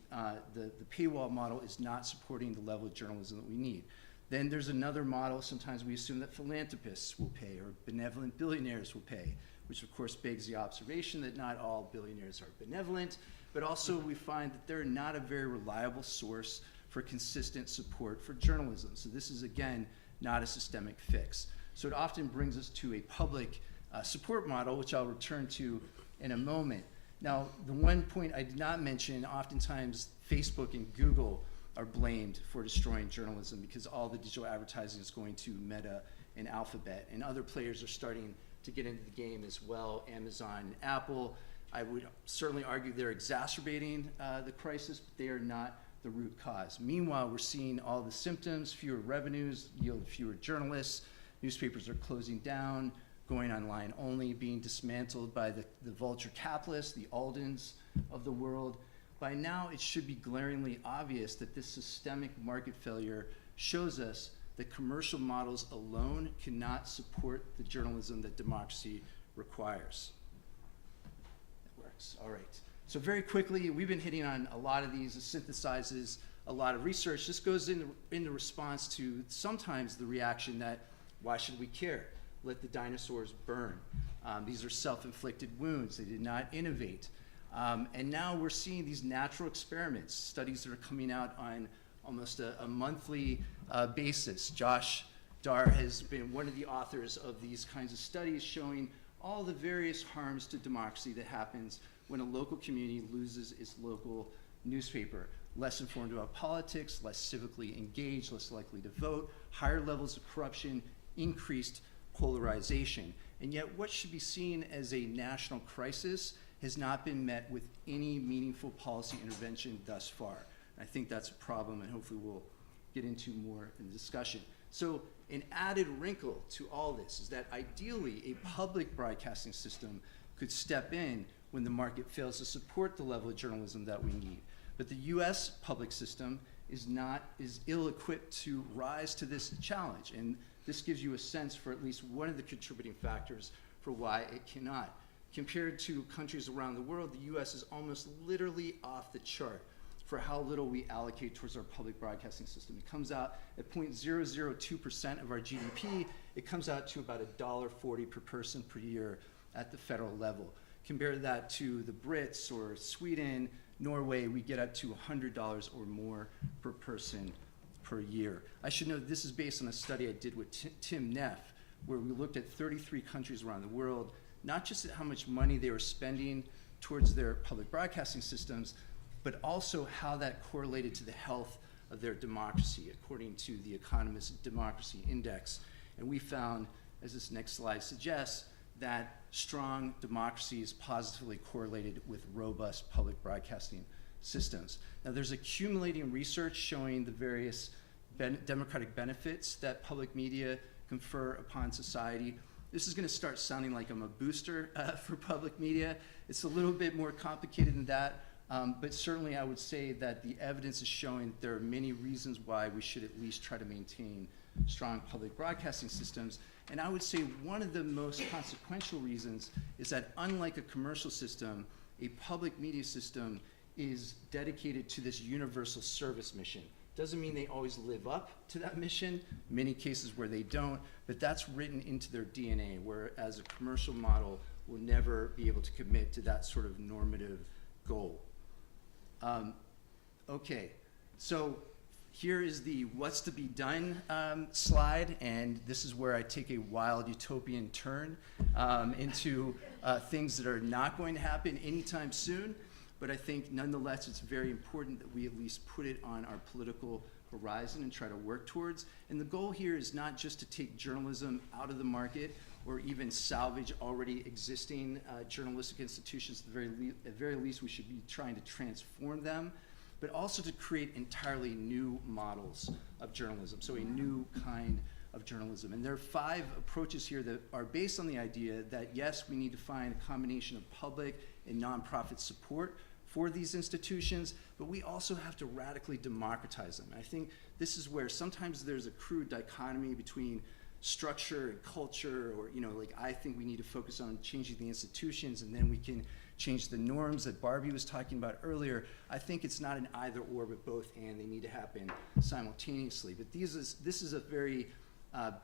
paywall model is not supporting the level of journalism that we need. Then there's another model. Sometimes we assume that philanthropists will pay or benevolent billionaires will pay, which of course begs the observation that not all billionaires are benevolent, but also we find that they're not a very reliable source for consistent support for journalism. So this is, again, not a systemic fix. So it often brings us to a public support model, which I'll return to in a moment. Now, the one point I did not mention, oftentimes Facebook and Google are blamed for destroying journalism because all the digital advertising is going to Meta and Alphabet, and other players are starting to get into the game as well, Amazon and Apple. I would certainly argue they're exacerbating the crisis, but they are not the root cause. Meanwhile, we're seeing all the symptoms: fewer revenues yield fewer journalists, newspapers are closing down, going online only, being dismantled by the vulture capitalists, the Aldens of the world. By now, it should be glaringly obvious that this systemic market failure shows us that commercial models alone cannot support the journalism that democracy requires. That works, all right. So very quickly, we've been hitting on a lot of these. It synthesizes a lot of research. This goes in response to sometimes the reaction that, why should we care? Let the dinosaurs burn. These are self-inflicted wounds. They did not innovate. And now we're seeing these natural experiments, studies that are coming out on almost a monthly basis. Josh Dar has been one of the authors of these kinds of studies showing all the various harms to democracy that happens when a local community loses its local newspaper. Less informed about politics, less civically engaged, less likely to vote, higher levels of corruption, increased polarization. And yet what should be seen as a national crisis has not been met with any meaningful policy intervention thus far. I think that's a problem, and hopefully we'll get into more in the discussion. So an added wrinkle to all this is that ideally a public broadcasting system could step in when the market fails to support the level of journalism that we need. But the US public system is ill-equipped to rise to this challenge, and this gives you a sense for at least one of the contributing factors for why it cannot. Compared to countries around the world, the US is almost literally off the chart for how little we allocate towards our public broadcasting system. It comes out at 0.002% of our GDP. It comes out to about $1.40 per person per year at the federal level. Compare that to the Brits or Sweden, Norway, we get up to $100 or more per person per year. I should note this is based on a study I did with Tim Neff, where we looked at 33 countries around the world, not just at how much money they were spending towards their public broadcasting systems, but also how that correlated to the health of their democracy, according to the Economist Democracy Index. And we found, as this next slide suggests, that strong democracy is positively correlated with robust public broadcasting systems. Now, there's accumulating research showing the various democratic benefits that public media confer upon society. This is going to start sounding like I'm a booster for public media. It's a little bit more complicated than that, but certainly I would say that the evidence is showing that there are many reasons why we should at least try to maintain strong public broadcasting systems. And I would say one of the most consequential reasons is that unlike a commercial system, a public media system is dedicated to this universal service mission. Doesn't mean they always live up to that mission, many cases where they don't, but that's written into their DNA, whereas a commercial model will never be able to commit to that sort of normative goal. Okay, so here is the what's to be done slide, and this is where I take a wild utopian turn into things that are not going to happen anytime soon. But I think nonetheless it's very important that we at least put it on our political horizon and try to work towards. And the goal here is not just to take journalism out of the market or even salvage already existing journalistic institutions. At the very least, we should be trying to transform them, but also to create entirely new models of journalism, so a new kind of journalism. And there are 5 approaches here that are based on the idea that, yes, we need to find a combination of public and nonprofit support for these institutions, but we also have to radically democratize them. I think this is where sometimes there's a crude dichotomy between structure and culture, or, like, I think we need to focus on changing the institutions and then we can change the norms that Barbie was talking about earlier. I think it's not an either or, but both and. They need to happen simultaneously. But this is a very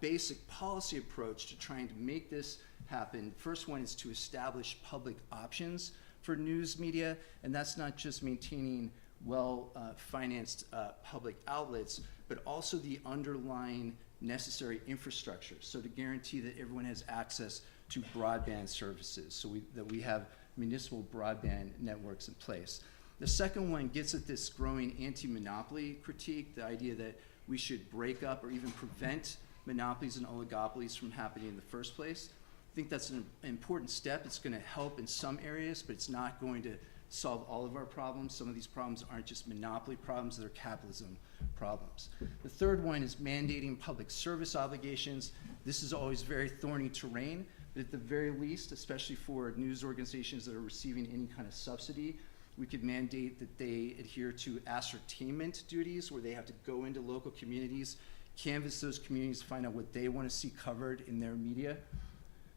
basic policy approach to trying to make this happen. First one is to establish public options for news media, and that's not just maintaining well-financed public outlets, but also the underlying necessary infrastructure, so to guarantee that everyone has access to broadband services, so that we have municipal broadband networks in place. The second one gets at this growing anti-monopoly critique, the idea that we should break up or even prevent monopolies and oligopolies from happening in the first place. I think that's an important step. It's going to help in some areas, but it's not going to solve all of our problems. Some of these problems aren't just monopoly problems, they're capitalism problems. The third one is mandating public service obligations. This is always very thorny terrain, but at the very least, especially for news organizations that are receiving any kind of subsidy, we could mandate that they adhere to ascertainment duties, where they have to go into local communities, canvass those communities, find out what they want to see covered in their media.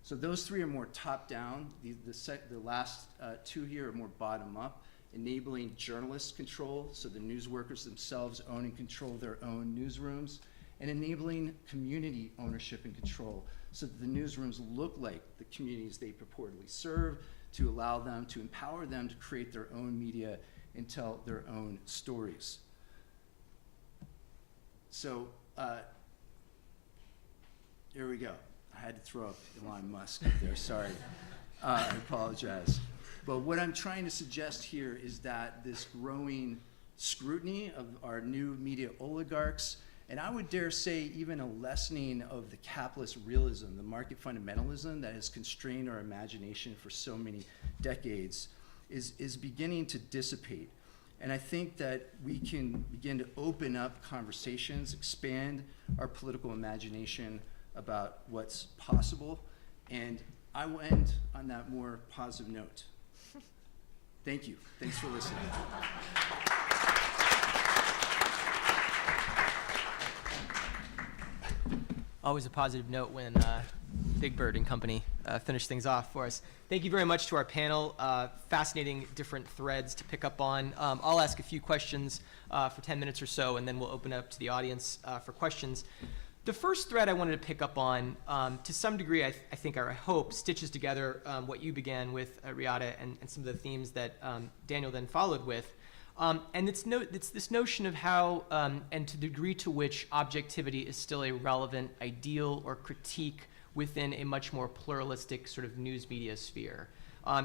So those three are more top-down. The last two here are more bottom-up, enabling journalist control, so the news workers themselves own and control their own newsrooms, and enabling community ownership and control, so that the newsrooms look like the communities they purportedly serve, to allow them, to empower them to create their own media and tell their own stories. So here we go. I had to throw up Elon Musk up there, sorry. I apologize. But what I'm trying to suggest here is that this growing scrutiny of our new media oligarchs, and I would dare say even a lessening of the capitalist realism, the market fundamentalism that has constrained our imagination for so many decades, is beginning to dissipate. And I think that we can begin to open up conversations, expand our political imagination about what's possible. And I will end on that more positive note. Thank you. Thanks for listening. Always a positive note when Big Bird and company finish things off for us. Thank you very much to our panel. Fascinating different threads to pick up on. I'll ask a few questions for 10 minutes or so, and then we'll open up to the audience for questions. The first thread I wanted to pick up on, to some degree, I think, or I hope, stitches together what you began with, Riada, and some of the themes that Daniel then followed with. And it's this notion of how, and to the degree to which objectivity is still a relevant ideal or critique within a much more pluralistic sort of news media sphere.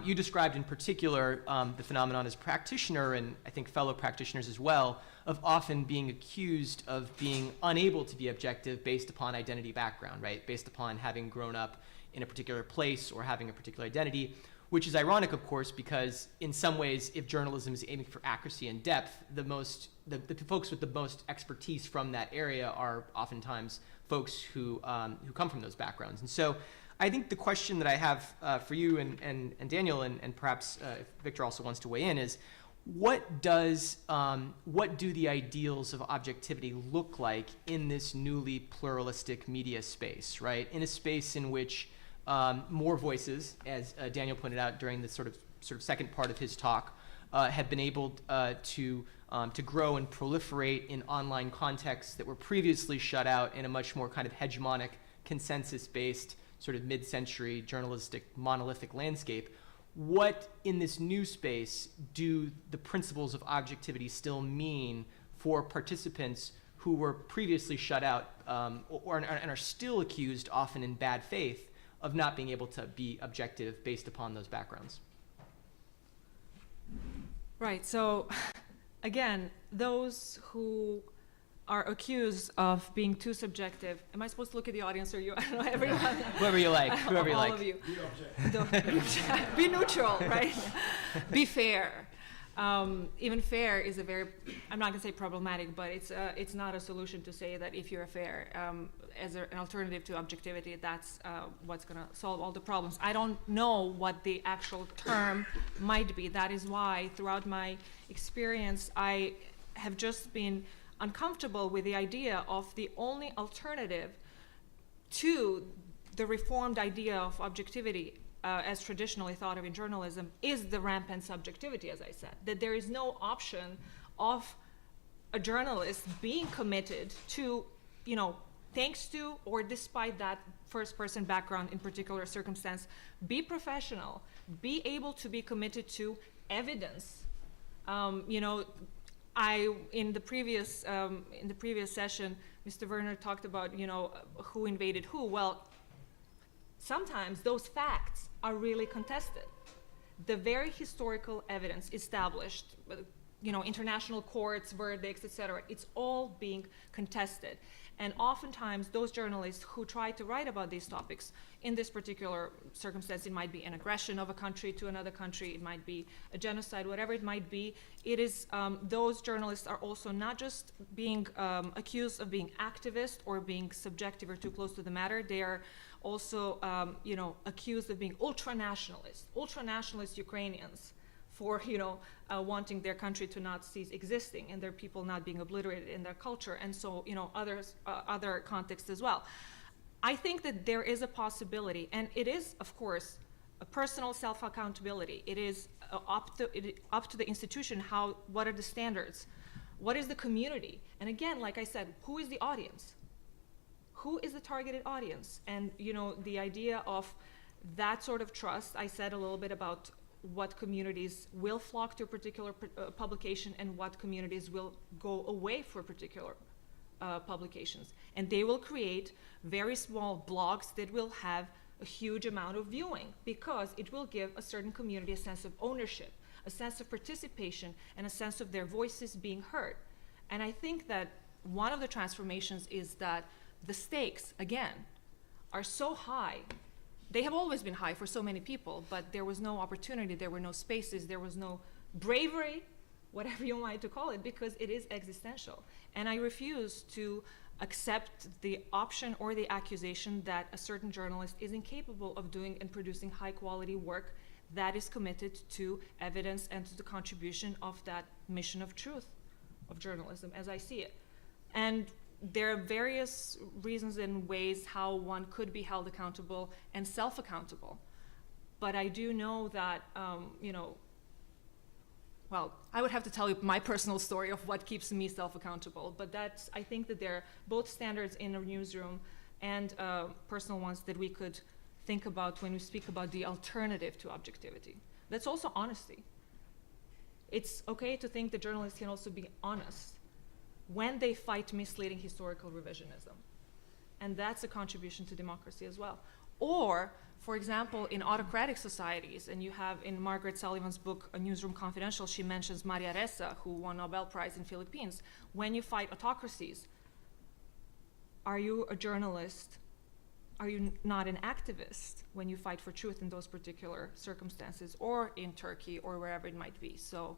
You described in particular the phenomenon as practitioner, and I think fellow practitioners as well, of often being accused of being unable to be objective based upon identity background, right? Based upon having grown up in a particular place or having a particular identity, which is ironic, of course, because in some ways, if journalism is aiming for accuracy and depth, the folks with the most expertise from that area are oftentimes folks who come from those backgrounds. And so I think the question that I have for you and Daniel, and perhaps if Victor also wants to weigh in, is what do the ideals of objectivity look like in this newly pluralistic media space, right? In a space in which more voices, as Daniel pointed out during the sort of second part of his talk, have been able to grow and proliferate in online contexts that were previously shut out in a much more kind of hegemonic, consensus-based, sort of mid-century journalistic monolithic landscape. What in this new space do the principles of objectivity still mean for participants who were previously shut out and are still accused, often in bad faith, of not being able to be objective based upon those backgrounds? Right, so again, those who are accused of being too subjective. Am I supposed to look at the audience or you? I don't know, everyone. Whoever you like, whoever you like. All of you. Be neutral, right? Be fair. Even fair is a very, I'm not gonna say problematic, but it's not a solution to say that if you're fair, as an alternative to objectivity, that's what's gonna solve all the problems. I don't know what the actual term might be. That is why throughout my experience, I have just been uncomfortable with the idea of the only alternative to the reformed idea of objectivity as traditionally thought of in journalism is the rampant subjectivity, as I said, that there is no option of a journalist being committed to, thanks to or despite that first person background in particular circumstance, be professional, be able to be committed to evidence. In the previous session, Mr. Werner talked about, who invaded who. Well, sometimes those facts are really contested. The very historical evidence established, international courts, verdicts, etc., it's all being contested. And oftentimes those journalists who try to write about these topics, in this particular circumstance, it might be an aggression of a country to another country, it might be a genocide, whatever it might be, it is, those journalists are also not just being accused of being activist or being subjective or too close to the matter, they are also, accused of being ultra-nationalist Ukrainians for, wanting their country to not cease existing and their people not being obliterated in their culture, and so, other contexts as well. I think that there is a possibility, and it is, of course, a personal self-accountability. It is up to the institution what are the standards, what is the community, and again, like I said, who is the audience? Who is the targeted audience? And the idea of that sort of trust, I said a little bit about what communities will flock to a particular publication and what communities will go away for particular publications. And they will create very small blogs that will have a huge amount of viewing because it will give a certain community a sense of ownership, a sense of participation, and a sense of their voices being heard. And I think that one of the transformations is that the stakes, again, are so high. They have always been high for so many people, but there was no opportunity, there were no spaces, there was no bravery, whatever you might to call it, because it is existential. And I refuse to accept the option or the accusation that a certain journalist is incapable of doing and producing high quality work that is committed to evidence and to the contribution of that mission of truth of journalism as I see it. And there are various reasons and ways how one could be held accountable and self-accountable. But I do know that, well, I would have to tell you my personal story of what keeps me self-accountable, but I think that there are both standards in a newsroom and personal ones that we could think about when we speak about the alternative to objectivity. That's also honesty. It's okay to think that journalists can also be honest when they fight misleading historical revisionism. And that's a contribution to democracy as well. Or, for example, in autocratic societies, and you have in Margaret Sullivan's book, A Newsroom Confidential, she mentions Maria Ressa, who won Nobel Prize in Philippines. When you fight autocracies, are you a journalist? Are you not an activist when you fight for truth in those particular circumstances, or in Turkey, or wherever it might be? So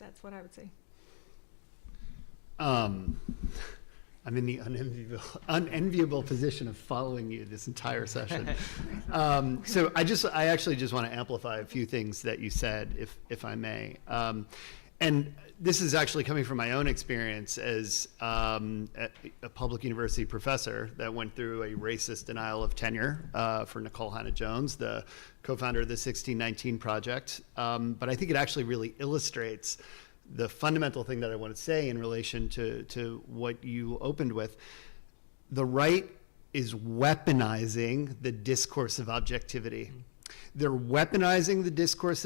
that's what I would say. I'm in the unenviable position of following you this entire session. So I actually just want to amplify a few things that you said, if I may. And this is actually coming from my own experience as a public university professor that went through a racist denial of tenure for Nicole Hannah-Jones, the co-founder of the 1619 Project. But I think it actually really illustrates the fundamental thing that I want to say in relation to what you opened with. The right is weaponizing the discourse of objectivity. They're weaponizing the discourse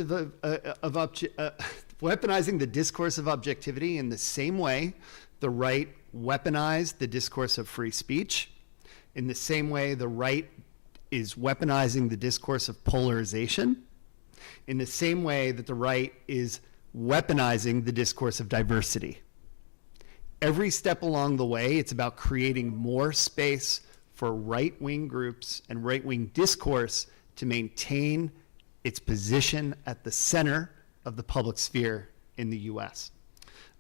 weaponizing the discourse of objectivity in the same way the right weaponized the discourse of free speech, in the same way the right is weaponizing the discourse of polarization, in the same way that the right is weaponizing the discourse of diversity. Every step along the way, it's about creating more space for right-wing groups and right-wing discourse to maintain its position at the center of the public sphere in the US.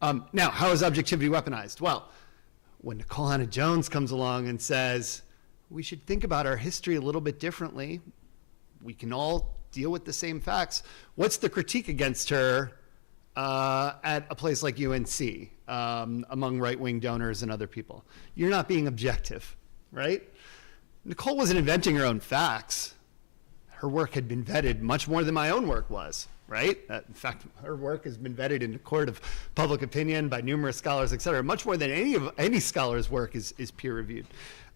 Now, how is objectivity weaponized? Well, when Nicole Hannah-Jones comes along and says, we should think about our history a little bit differently, we can all deal with the same facts, what's the critique against her? at a place like UNC, among right-wing donors and other people. You're not being objective, right? Nicole wasn't inventing her own facts. Her work had been vetted much more than my own work was, right? In fact, her work has been vetted in the court of public opinion by numerous scholars, et cetera. Much more than any scholar's work is peer-reviewed.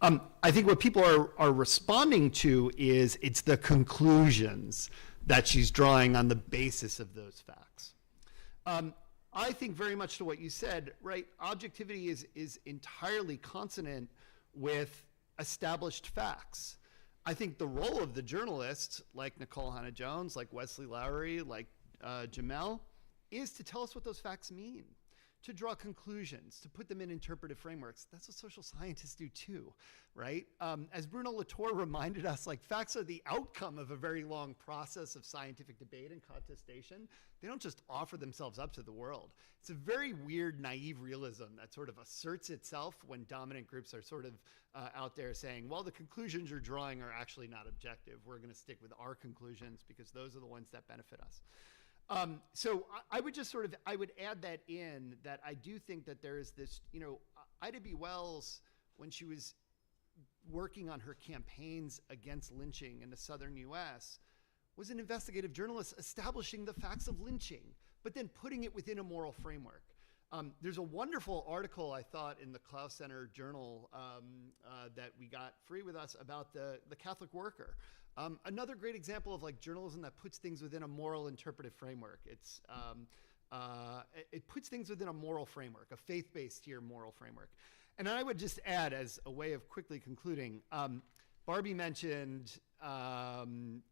I think what people are responding to is it's the conclusions that she's drawing on the basis of those facts. I think very much to what you said, right? Objectivity is entirely consonant with established facts. I think the role of the journalist, like Nicole Hannah-Jones, like Wesley Lowery, like Jamel, is to tell us what those facts mean, to draw conclusions, to put them in interpretive frameworks. That's what social scientists do too, right? As Bruno Latour reminded us, like, facts are the outcome of a very long process of scientific debate and contestation. They don't just offer themselves up to the world. It's a very weird, naive realism that sort of asserts itself when dominant groups are sort of out there saying, well, the conclusions you're drawing are actually not objective. We're gonna stick with our conclusions because those are the ones that benefit us. So I would just sort of, I would add that in, that I do think that there is this, you know, Ida B. Wells, when she was working on her campaigns against lynching in the southern US, was an investigative journalist establishing the facts of lynching, but then putting it within a moral framework. There's a wonderful article, I thought, in the Clough Center journal that we got free with us about the Catholic worker. Another great example of like journalism that puts things within a moral interpretive framework. It puts things within a moral framework, a faith-based here moral framework. And I would just add, as a way of quickly concluding, Barbie mentioned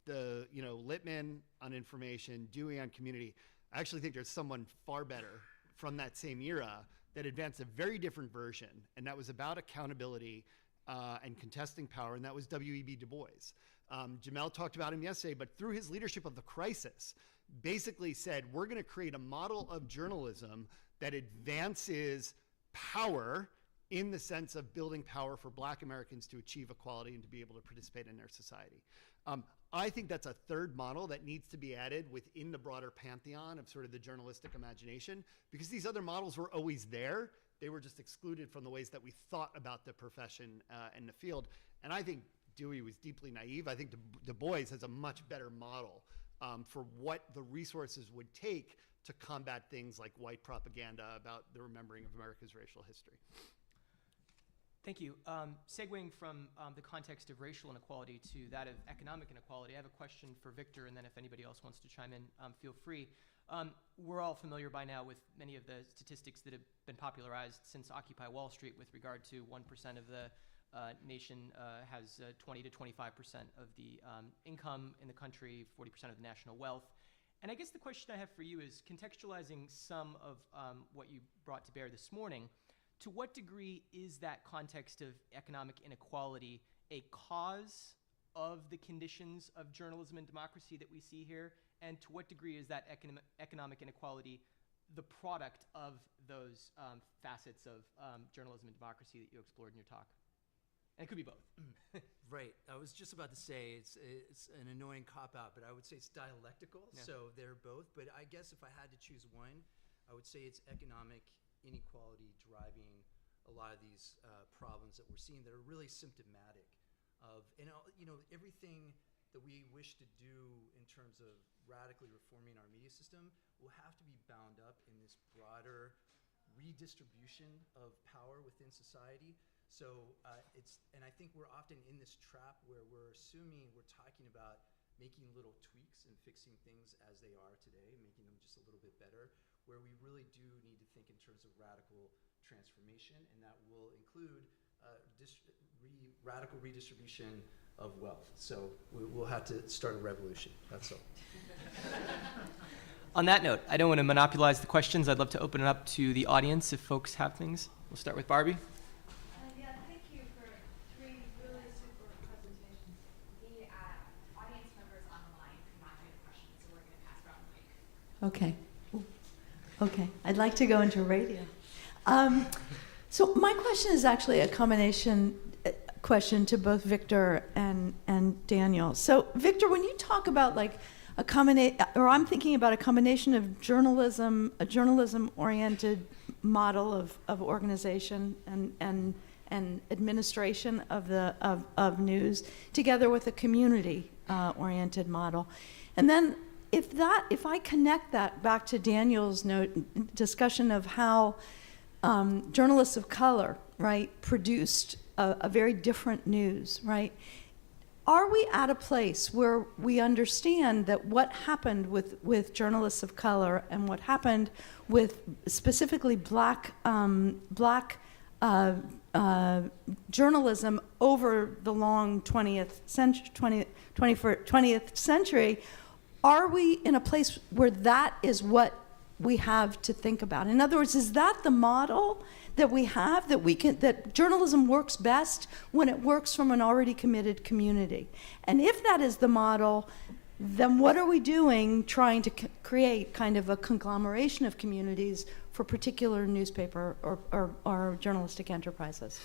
the Littman on information, Dewey on community. I actually think there's someone far better from that same era that advanced a very different version, and that was about accountability and contesting power, and that was W.E.B. Du Bois. Jamel talked about him yesterday, but through his leadership of the crisis, basically said, we're gonna create a model of journalism that advances power in the sense of building power for Black Americans to achieve equality and to be able to participate in their society. I think that's a third model that needs to be added within the broader pantheon of sort of the journalistic imagination, because these other models were always there. They were just excluded from the ways that we thought about the profession and the field. And I think Dewey was deeply naive. I think Du Bois has a much better model for what the resources would take to combat things like white propaganda about the remembering of America's racial history. Thank you. Segueing from the context of racial inequality to that of economic inequality, I have a question for Victor, and then if anybody else wants to chime in, feel free. We're all familiar by now with many of the statistics that have been popularized since Occupy Wall Street with regard to 1% of the nation has 20 to 25% of the income in the country, 40% of the national wealth. And I guess the question I have for you is contextualizing some of what you brought to bear this morning. To what degree is that context of economic inequality a cause of the conditions of journalism and democracy that we see here? And to what degree is that economic inequality the product of those facets of journalism and democracy that you explored in your talk? And it could be both. Right. I was just about to say it's an annoying cop-out, but I would say it's dialectical, yeah. So they're both. But I guess if I had to choose one, I would say it's economic inequality driving a lot of these problems that we're seeing that are really symptomatic of, and everything that we wish to do in terms of radically reforming our media system will have to be bound up in this broader redistribution of power within society. So and I think we're often in this trap where we're assuming we're talking about making little tweaks and fixing things as they are today, making them just a little bit better, where we really do need to think in terms of radical transformation, and that will include radical redistribution of wealth. So we'll have to start a revolution, that's all. On that note, I don't want to monopolize the questions. I'd love to open it up to the audience if folks have things. We'll start with Barbie. Yeah, thank you for 3 really super presentations. The audience members on the line cannot hear the questions, so we're going to pass around the mic. Okay. Okay, I'd like to go into radio. So my question is actually a combination question to both Victor and Daniel. So Victor, when you talk about like I'm thinking about a combination of journalism, a journalism-oriented model of organization and administration of news, together with a community-oriented model. And then if I connect that back to Daniel's discussion of how journalists of color, right, produced a very different news, right? Are we at a place where we understand that what happened with journalists of color and what happened with specifically black journalism over the long 20th century, are we in a place where that is what we have to think about? In other words, is that the model that we have, that journalism works best when it works from an already committed community? And if that is the model, then what are we doing trying to create kind of a conglomeration of communities for particular newspaper or journalistic enterprises?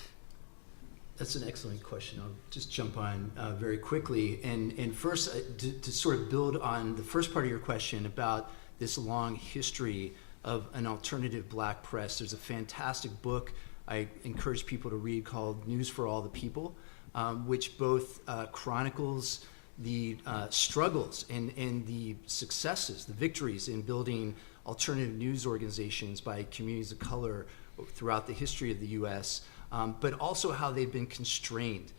That's an excellent question. I'll just jump on very quickly. And first, to sort of build on the first part of your question about this long history of an alternative black press, there's a fantastic book I encourage people to read called News for All the People, which both chronicles the struggles and the successes, the victories in building alternative news organizations by communities of color throughout the history of the U.S., but also how they've been constrained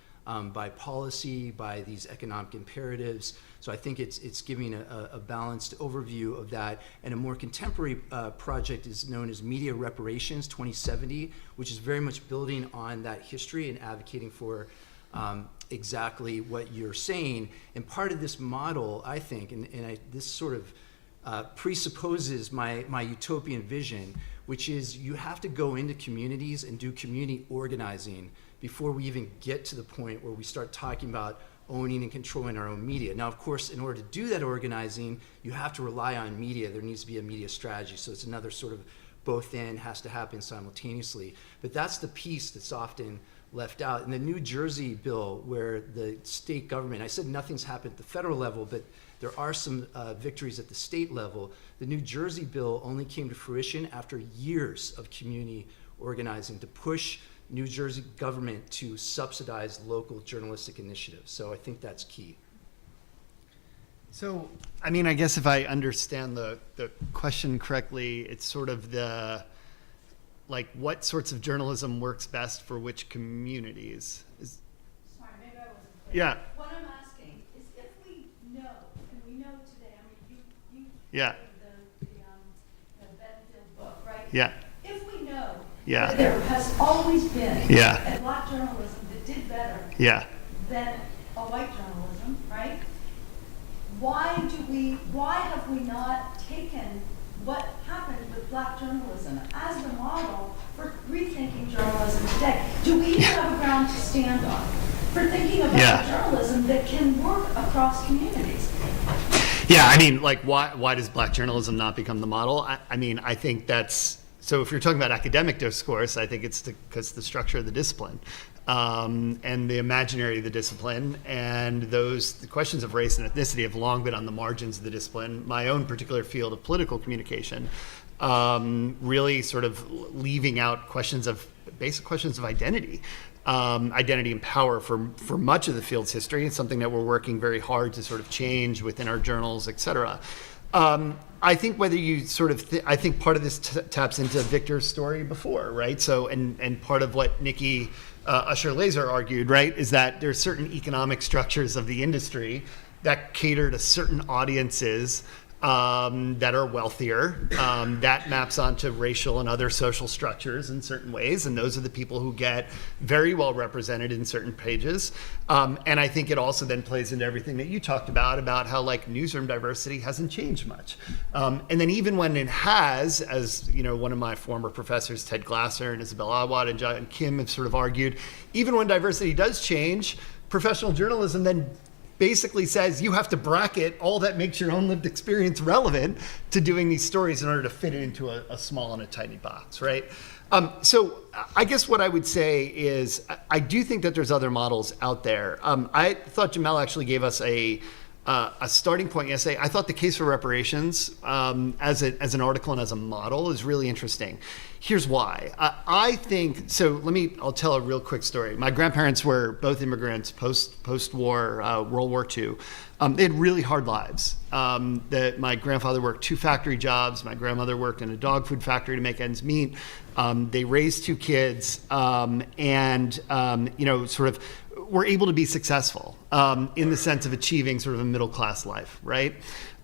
by policy, by these economic imperatives. So I think it's giving a balanced overview of that. And a more contemporary project is known as Media Reparations 2070, which is very much building on that history and advocating for exactly what you're saying. And part of this model, I think, this sort of presupposes my utopian vision, which is you have to go into communities and do community organizing before we even get to the point where we start talking about owning and controlling our own media. Now, of course, in order to do that organizing, you have to rely on media. There needs to be a media strategy. So it's another sort of both and has to happen simultaneously. But that's the piece that's often left out. In the New Jersey bill, where the state government, I said nothing's happened at the federal level, but there are some victories at the state level. The New Jersey bill only came to fruition after years of community organizing to push New Jersey government to subsidize local journalistic initiatives. So I think that's key. So, I mean, I guess if I understand the question correctly, it's sort of like what sorts of journalism works best for which communities? Sorry, maybe I wasn't clear. Yeah. What I'm asking is if we know, and we know today, I mean, you Yeah. the Benfield book, right? Yeah. If we know Yeah. that there has always been Yeah. a black journalism that did better Yeah. than a white journalism, right? Why have we not taken what happened with black journalism as the model for rethinking journalism today? Do we even have a ground to stand on for thinking about journalism that can work across communities? Yeah, I mean, like, why does black journalism not become the model? I mean, I think that's, so if you're talking about academic discourse, I think it's because the structure of the discipline and the imaginary of the discipline, and the questions of race and ethnicity have long been on the margins of the discipline. My own particular field of political communication really sort of leaving out basic questions of identity. Identity and power for much of the field's history. It's something that we're working very hard to sort of change within our journals, et cetera. I think whether you sort of, I think part of this taps into Victor's story before, right? So, and part of what Nikki Usher-Laser argued, right, is that there's certain economic structures of the industry that cater to certain audiences that are wealthier. That maps onto racial and other social structures in certain ways, and those are the people who get very well represented in certain pages. And I think it also then plays into everything that you talked about how like newsroom diversity hasn't changed much. And then even when it has, as you know, one of my former professors, Ted Glasser and Isabel Awad and John Kim have sort of argued, even when diversity does change, professional journalism then basically says you have to bracket all that makes your own lived experience relevant to doing these stories in order to fit it into a small and a tiny box, right? So I guess what I would say is I do think that there's other models out there. I thought Jamel actually gave us a a starting point yesterday. I thought the case for reparations as an article and as a model is really interesting. Here's why. I think, so I'll tell a real quick story. My grandparents were both immigrants post-war, World War II. They had really hard lives. My grandfather worked 2 factory jobs. My grandmother worked in a dog food factory to make ends meet. They raised 2 kids and sort of were able to be successful in the sense of achieving sort of a middle-class life, right?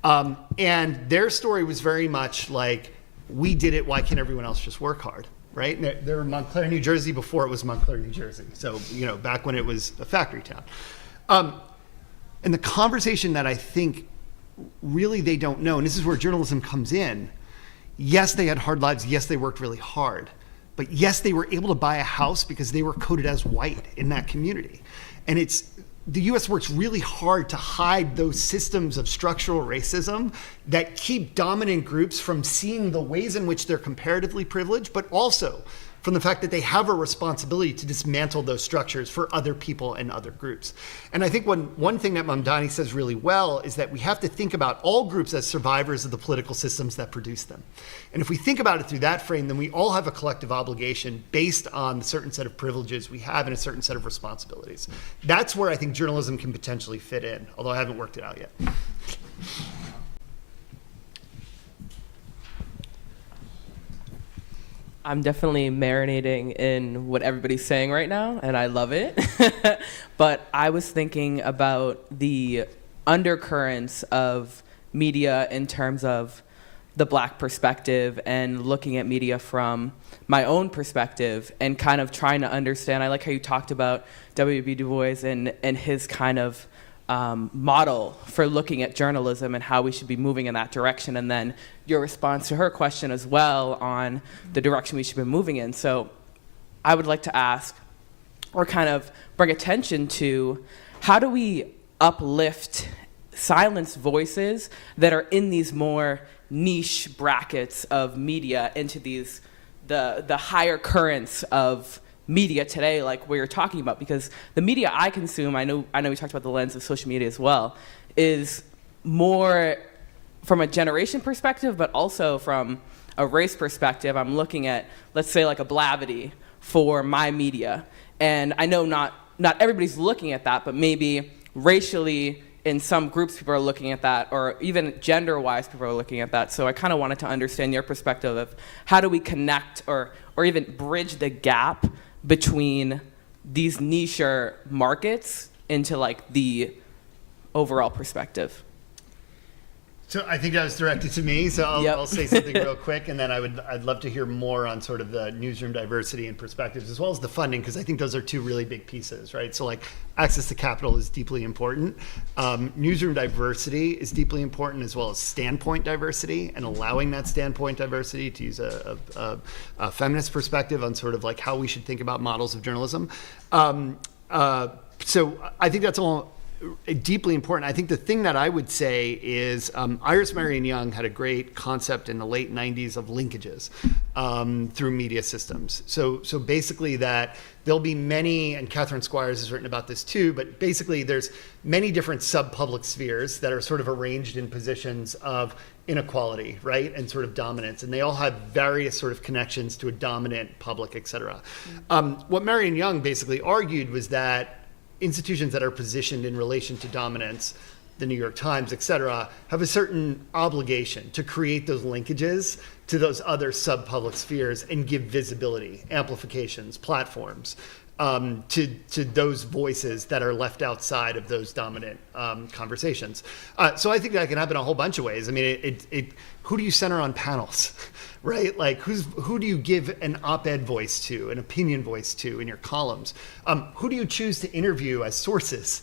And their story was very much like, we did it, why can't everyone else just work hard, right? And they're in Montclair, New Jersey before it was Montclair, New Jersey. So, back when it was a factory town. And the conversation that I think really they don't know, and this is where journalism comes in, yes, they had hard lives, yes, they worked really hard, but yes, they were able to buy a house because they were coded as white in that community. And the US works really hard to hide those systems of structural racism that keep dominant groups from seeing the ways in which they're comparatively privileged, but also from the fact that they have a responsibility to dismantle those structures for other people and other groups. And I think one thing that Mamdani says really well is that we have to think about all groups as survivors of the political systems that produce them. And if we think about it through that frame, then we all have a collective obligation based on the certain set of privileges we have and a certain set of responsibilities. That's where I think journalism can potentially fit in, although I haven't worked it out yet. I'm definitely marinating in what everybody's saying right now, and I love it. But I was thinking about the undercurrents of media in terms of the Black perspective and looking at media from my own perspective and kind of trying to understand. I like how you talked about W.B. Du Bois and his kind of model for looking at journalism and how we should be moving in that direction, and then your response to her question as well on the direction we should be moving in. So I would like to ask, or kind of bring attention to, how do we uplift silenced voices that are in these more niche brackets of media into these the higher currents of media today, like we were talking about? Because the media I consume, I know we talked about the lens of social media as well, is more from a generation perspective, but also from a race perspective. I'm looking at, let's say, like a Blavity for my media. And I know not everybody's looking at that, but maybe racially in some groups people are looking at that, or even gender-wise people are looking at that. So I kind of wanted to understand your perspective of how do we connect or even bridge the gap between these niche markets into like the overall perspective. So I think that was directed to me, so I'll say something real quick, and then I'd love to hear more on sort of the newsroom diversity and perspectives, as well as the funding, because I think those are 2 really big pieces, right? So like access to capital is deeply important. Newsroom diversity is deeply important, as well as standpoint diversity, and allowing that standpoint diversity, to use a feminist perspective on sort of like how we should think about models of journalism. So I think that's all deeply important. I think the thing that I would say is Iris Marion Young had a great concept in the late 90s of linkages through media systems. So basically that there'll be many, and Catherine Squires has written about this too, but basically there's many different sub-public spheres that are sort of arranged in positions of inequality, right, and sort of dominance, and they all have various sort of connections to a dominant public, et cetera. What Marion Young basically argued was that institutions that are positioned in relation to dominance, the New York Times, et cetera, have a certain obligation to create those linkages to those other sub-public spheres and give visibility, amplifications, platforms to those voices that are left outside of those dominant conversations. So I think that can happen a whole bunch of ways. I mean, who do you center on panels, right? Like who do you give an op-ed voice to, an opinion voice to in your columns? Who do you choose to interview as sources?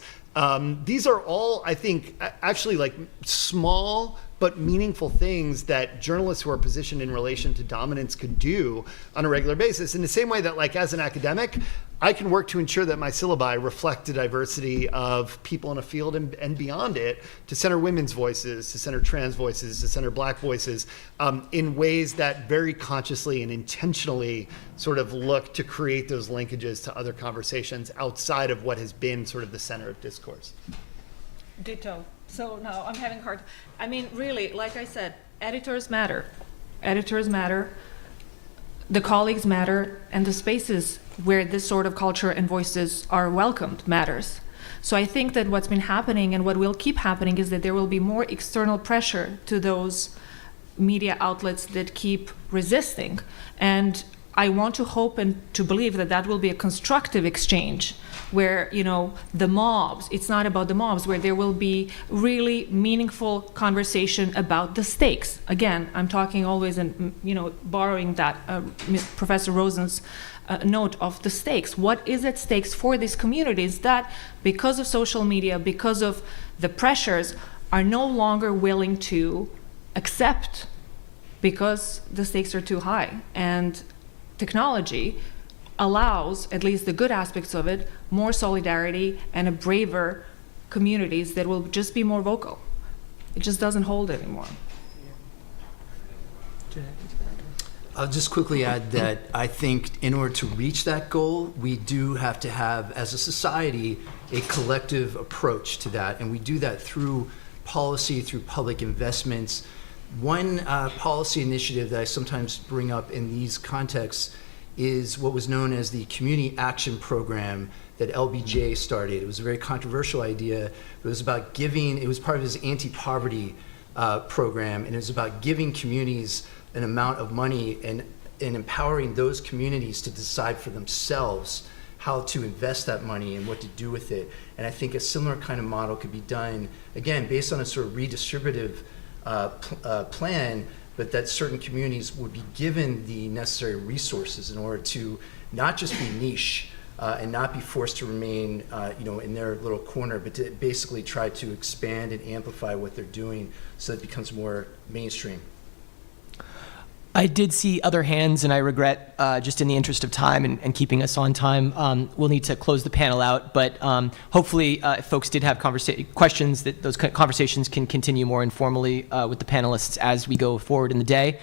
These are all, I think, actually like small but meaningful things that journalists who are positioned in relation to dominance could do on a regular basis. In the same way that, like, as an academic, I can work to ensure that my syllabi reflect the diversity of people in a field and beyond it, to center women's voices, to center trans voices, to center Black voices, in ways that very consciously and intentionally sort of look to create those linkages to other conversations outside of what has been sort of the center of discourse. Ditto. So no, I'm having hard. I mean, really, like I said, editors matter. Editors matter. The colleagues matter, and the spaces where this sort of culture and voices are welcomed matters. So I think that what's been happening and what will keep happening is that there will be more external pressure to those media outlets that keep resisting. And I want to hope and to believe that that will be a constructive exchange where, you know, the mobs, it's not about the mobs, where there will be really meaningful conversation about the stakes. Again, I'm talking always and, you know, borrowing that Professor Rosen's note of the stakes. What is at stakes for these communities that, because of social media, because of the pressures, are no longer willing to accept because the stakes are too high? And technology allows, at least the good aspects of it, more solidarity and a braver communities that will just be more vocal. It just doesn't hold anymore. I'll just quickly add that I think in order to reach that goal, we do have to have, as a society, a collective approach to that. And we do that through policy, through public investments. One policy initiative that I sometimes bring up in these contexts is what was known as the Community Action Program that LBJ started. It was a very controversial idea. It was about giving, it was part of his anti-poverty program, and it was about giving communities an amount of money and empowering those communities to decide for themselves how to invest that money and what to do with it. And I think a similar kind of model could be done, again, based on a sort of redistributive plan, but that certain communities would be given the necessary resources in order to not just be niche and not be forced to remain you know, in their little corner, but to basically try to expand and amplify what they're doing so that it becomes more mainstream. I did see other hands, and I regret, just in the interest of time and keeping us on time, we'll need to close the panel out. But hopefully, if folks did have questions, that those conversations can continue more informally with the panelists as we go forward in the day.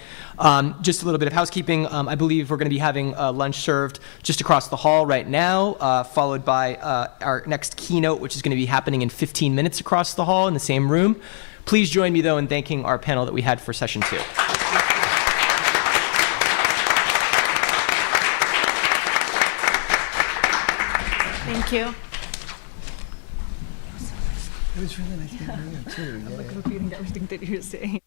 Just a little bit of housekeeping. I believe we're going to be having lunch served just across the hall right now, followed by our next keynote, which is going to be happening in 15 minutes across the hall in the same room. Please join me, though, in thanking our panel that we had for session 2. Thank you. It was really nice meeting you too. I'm like repeating everything that you're saying.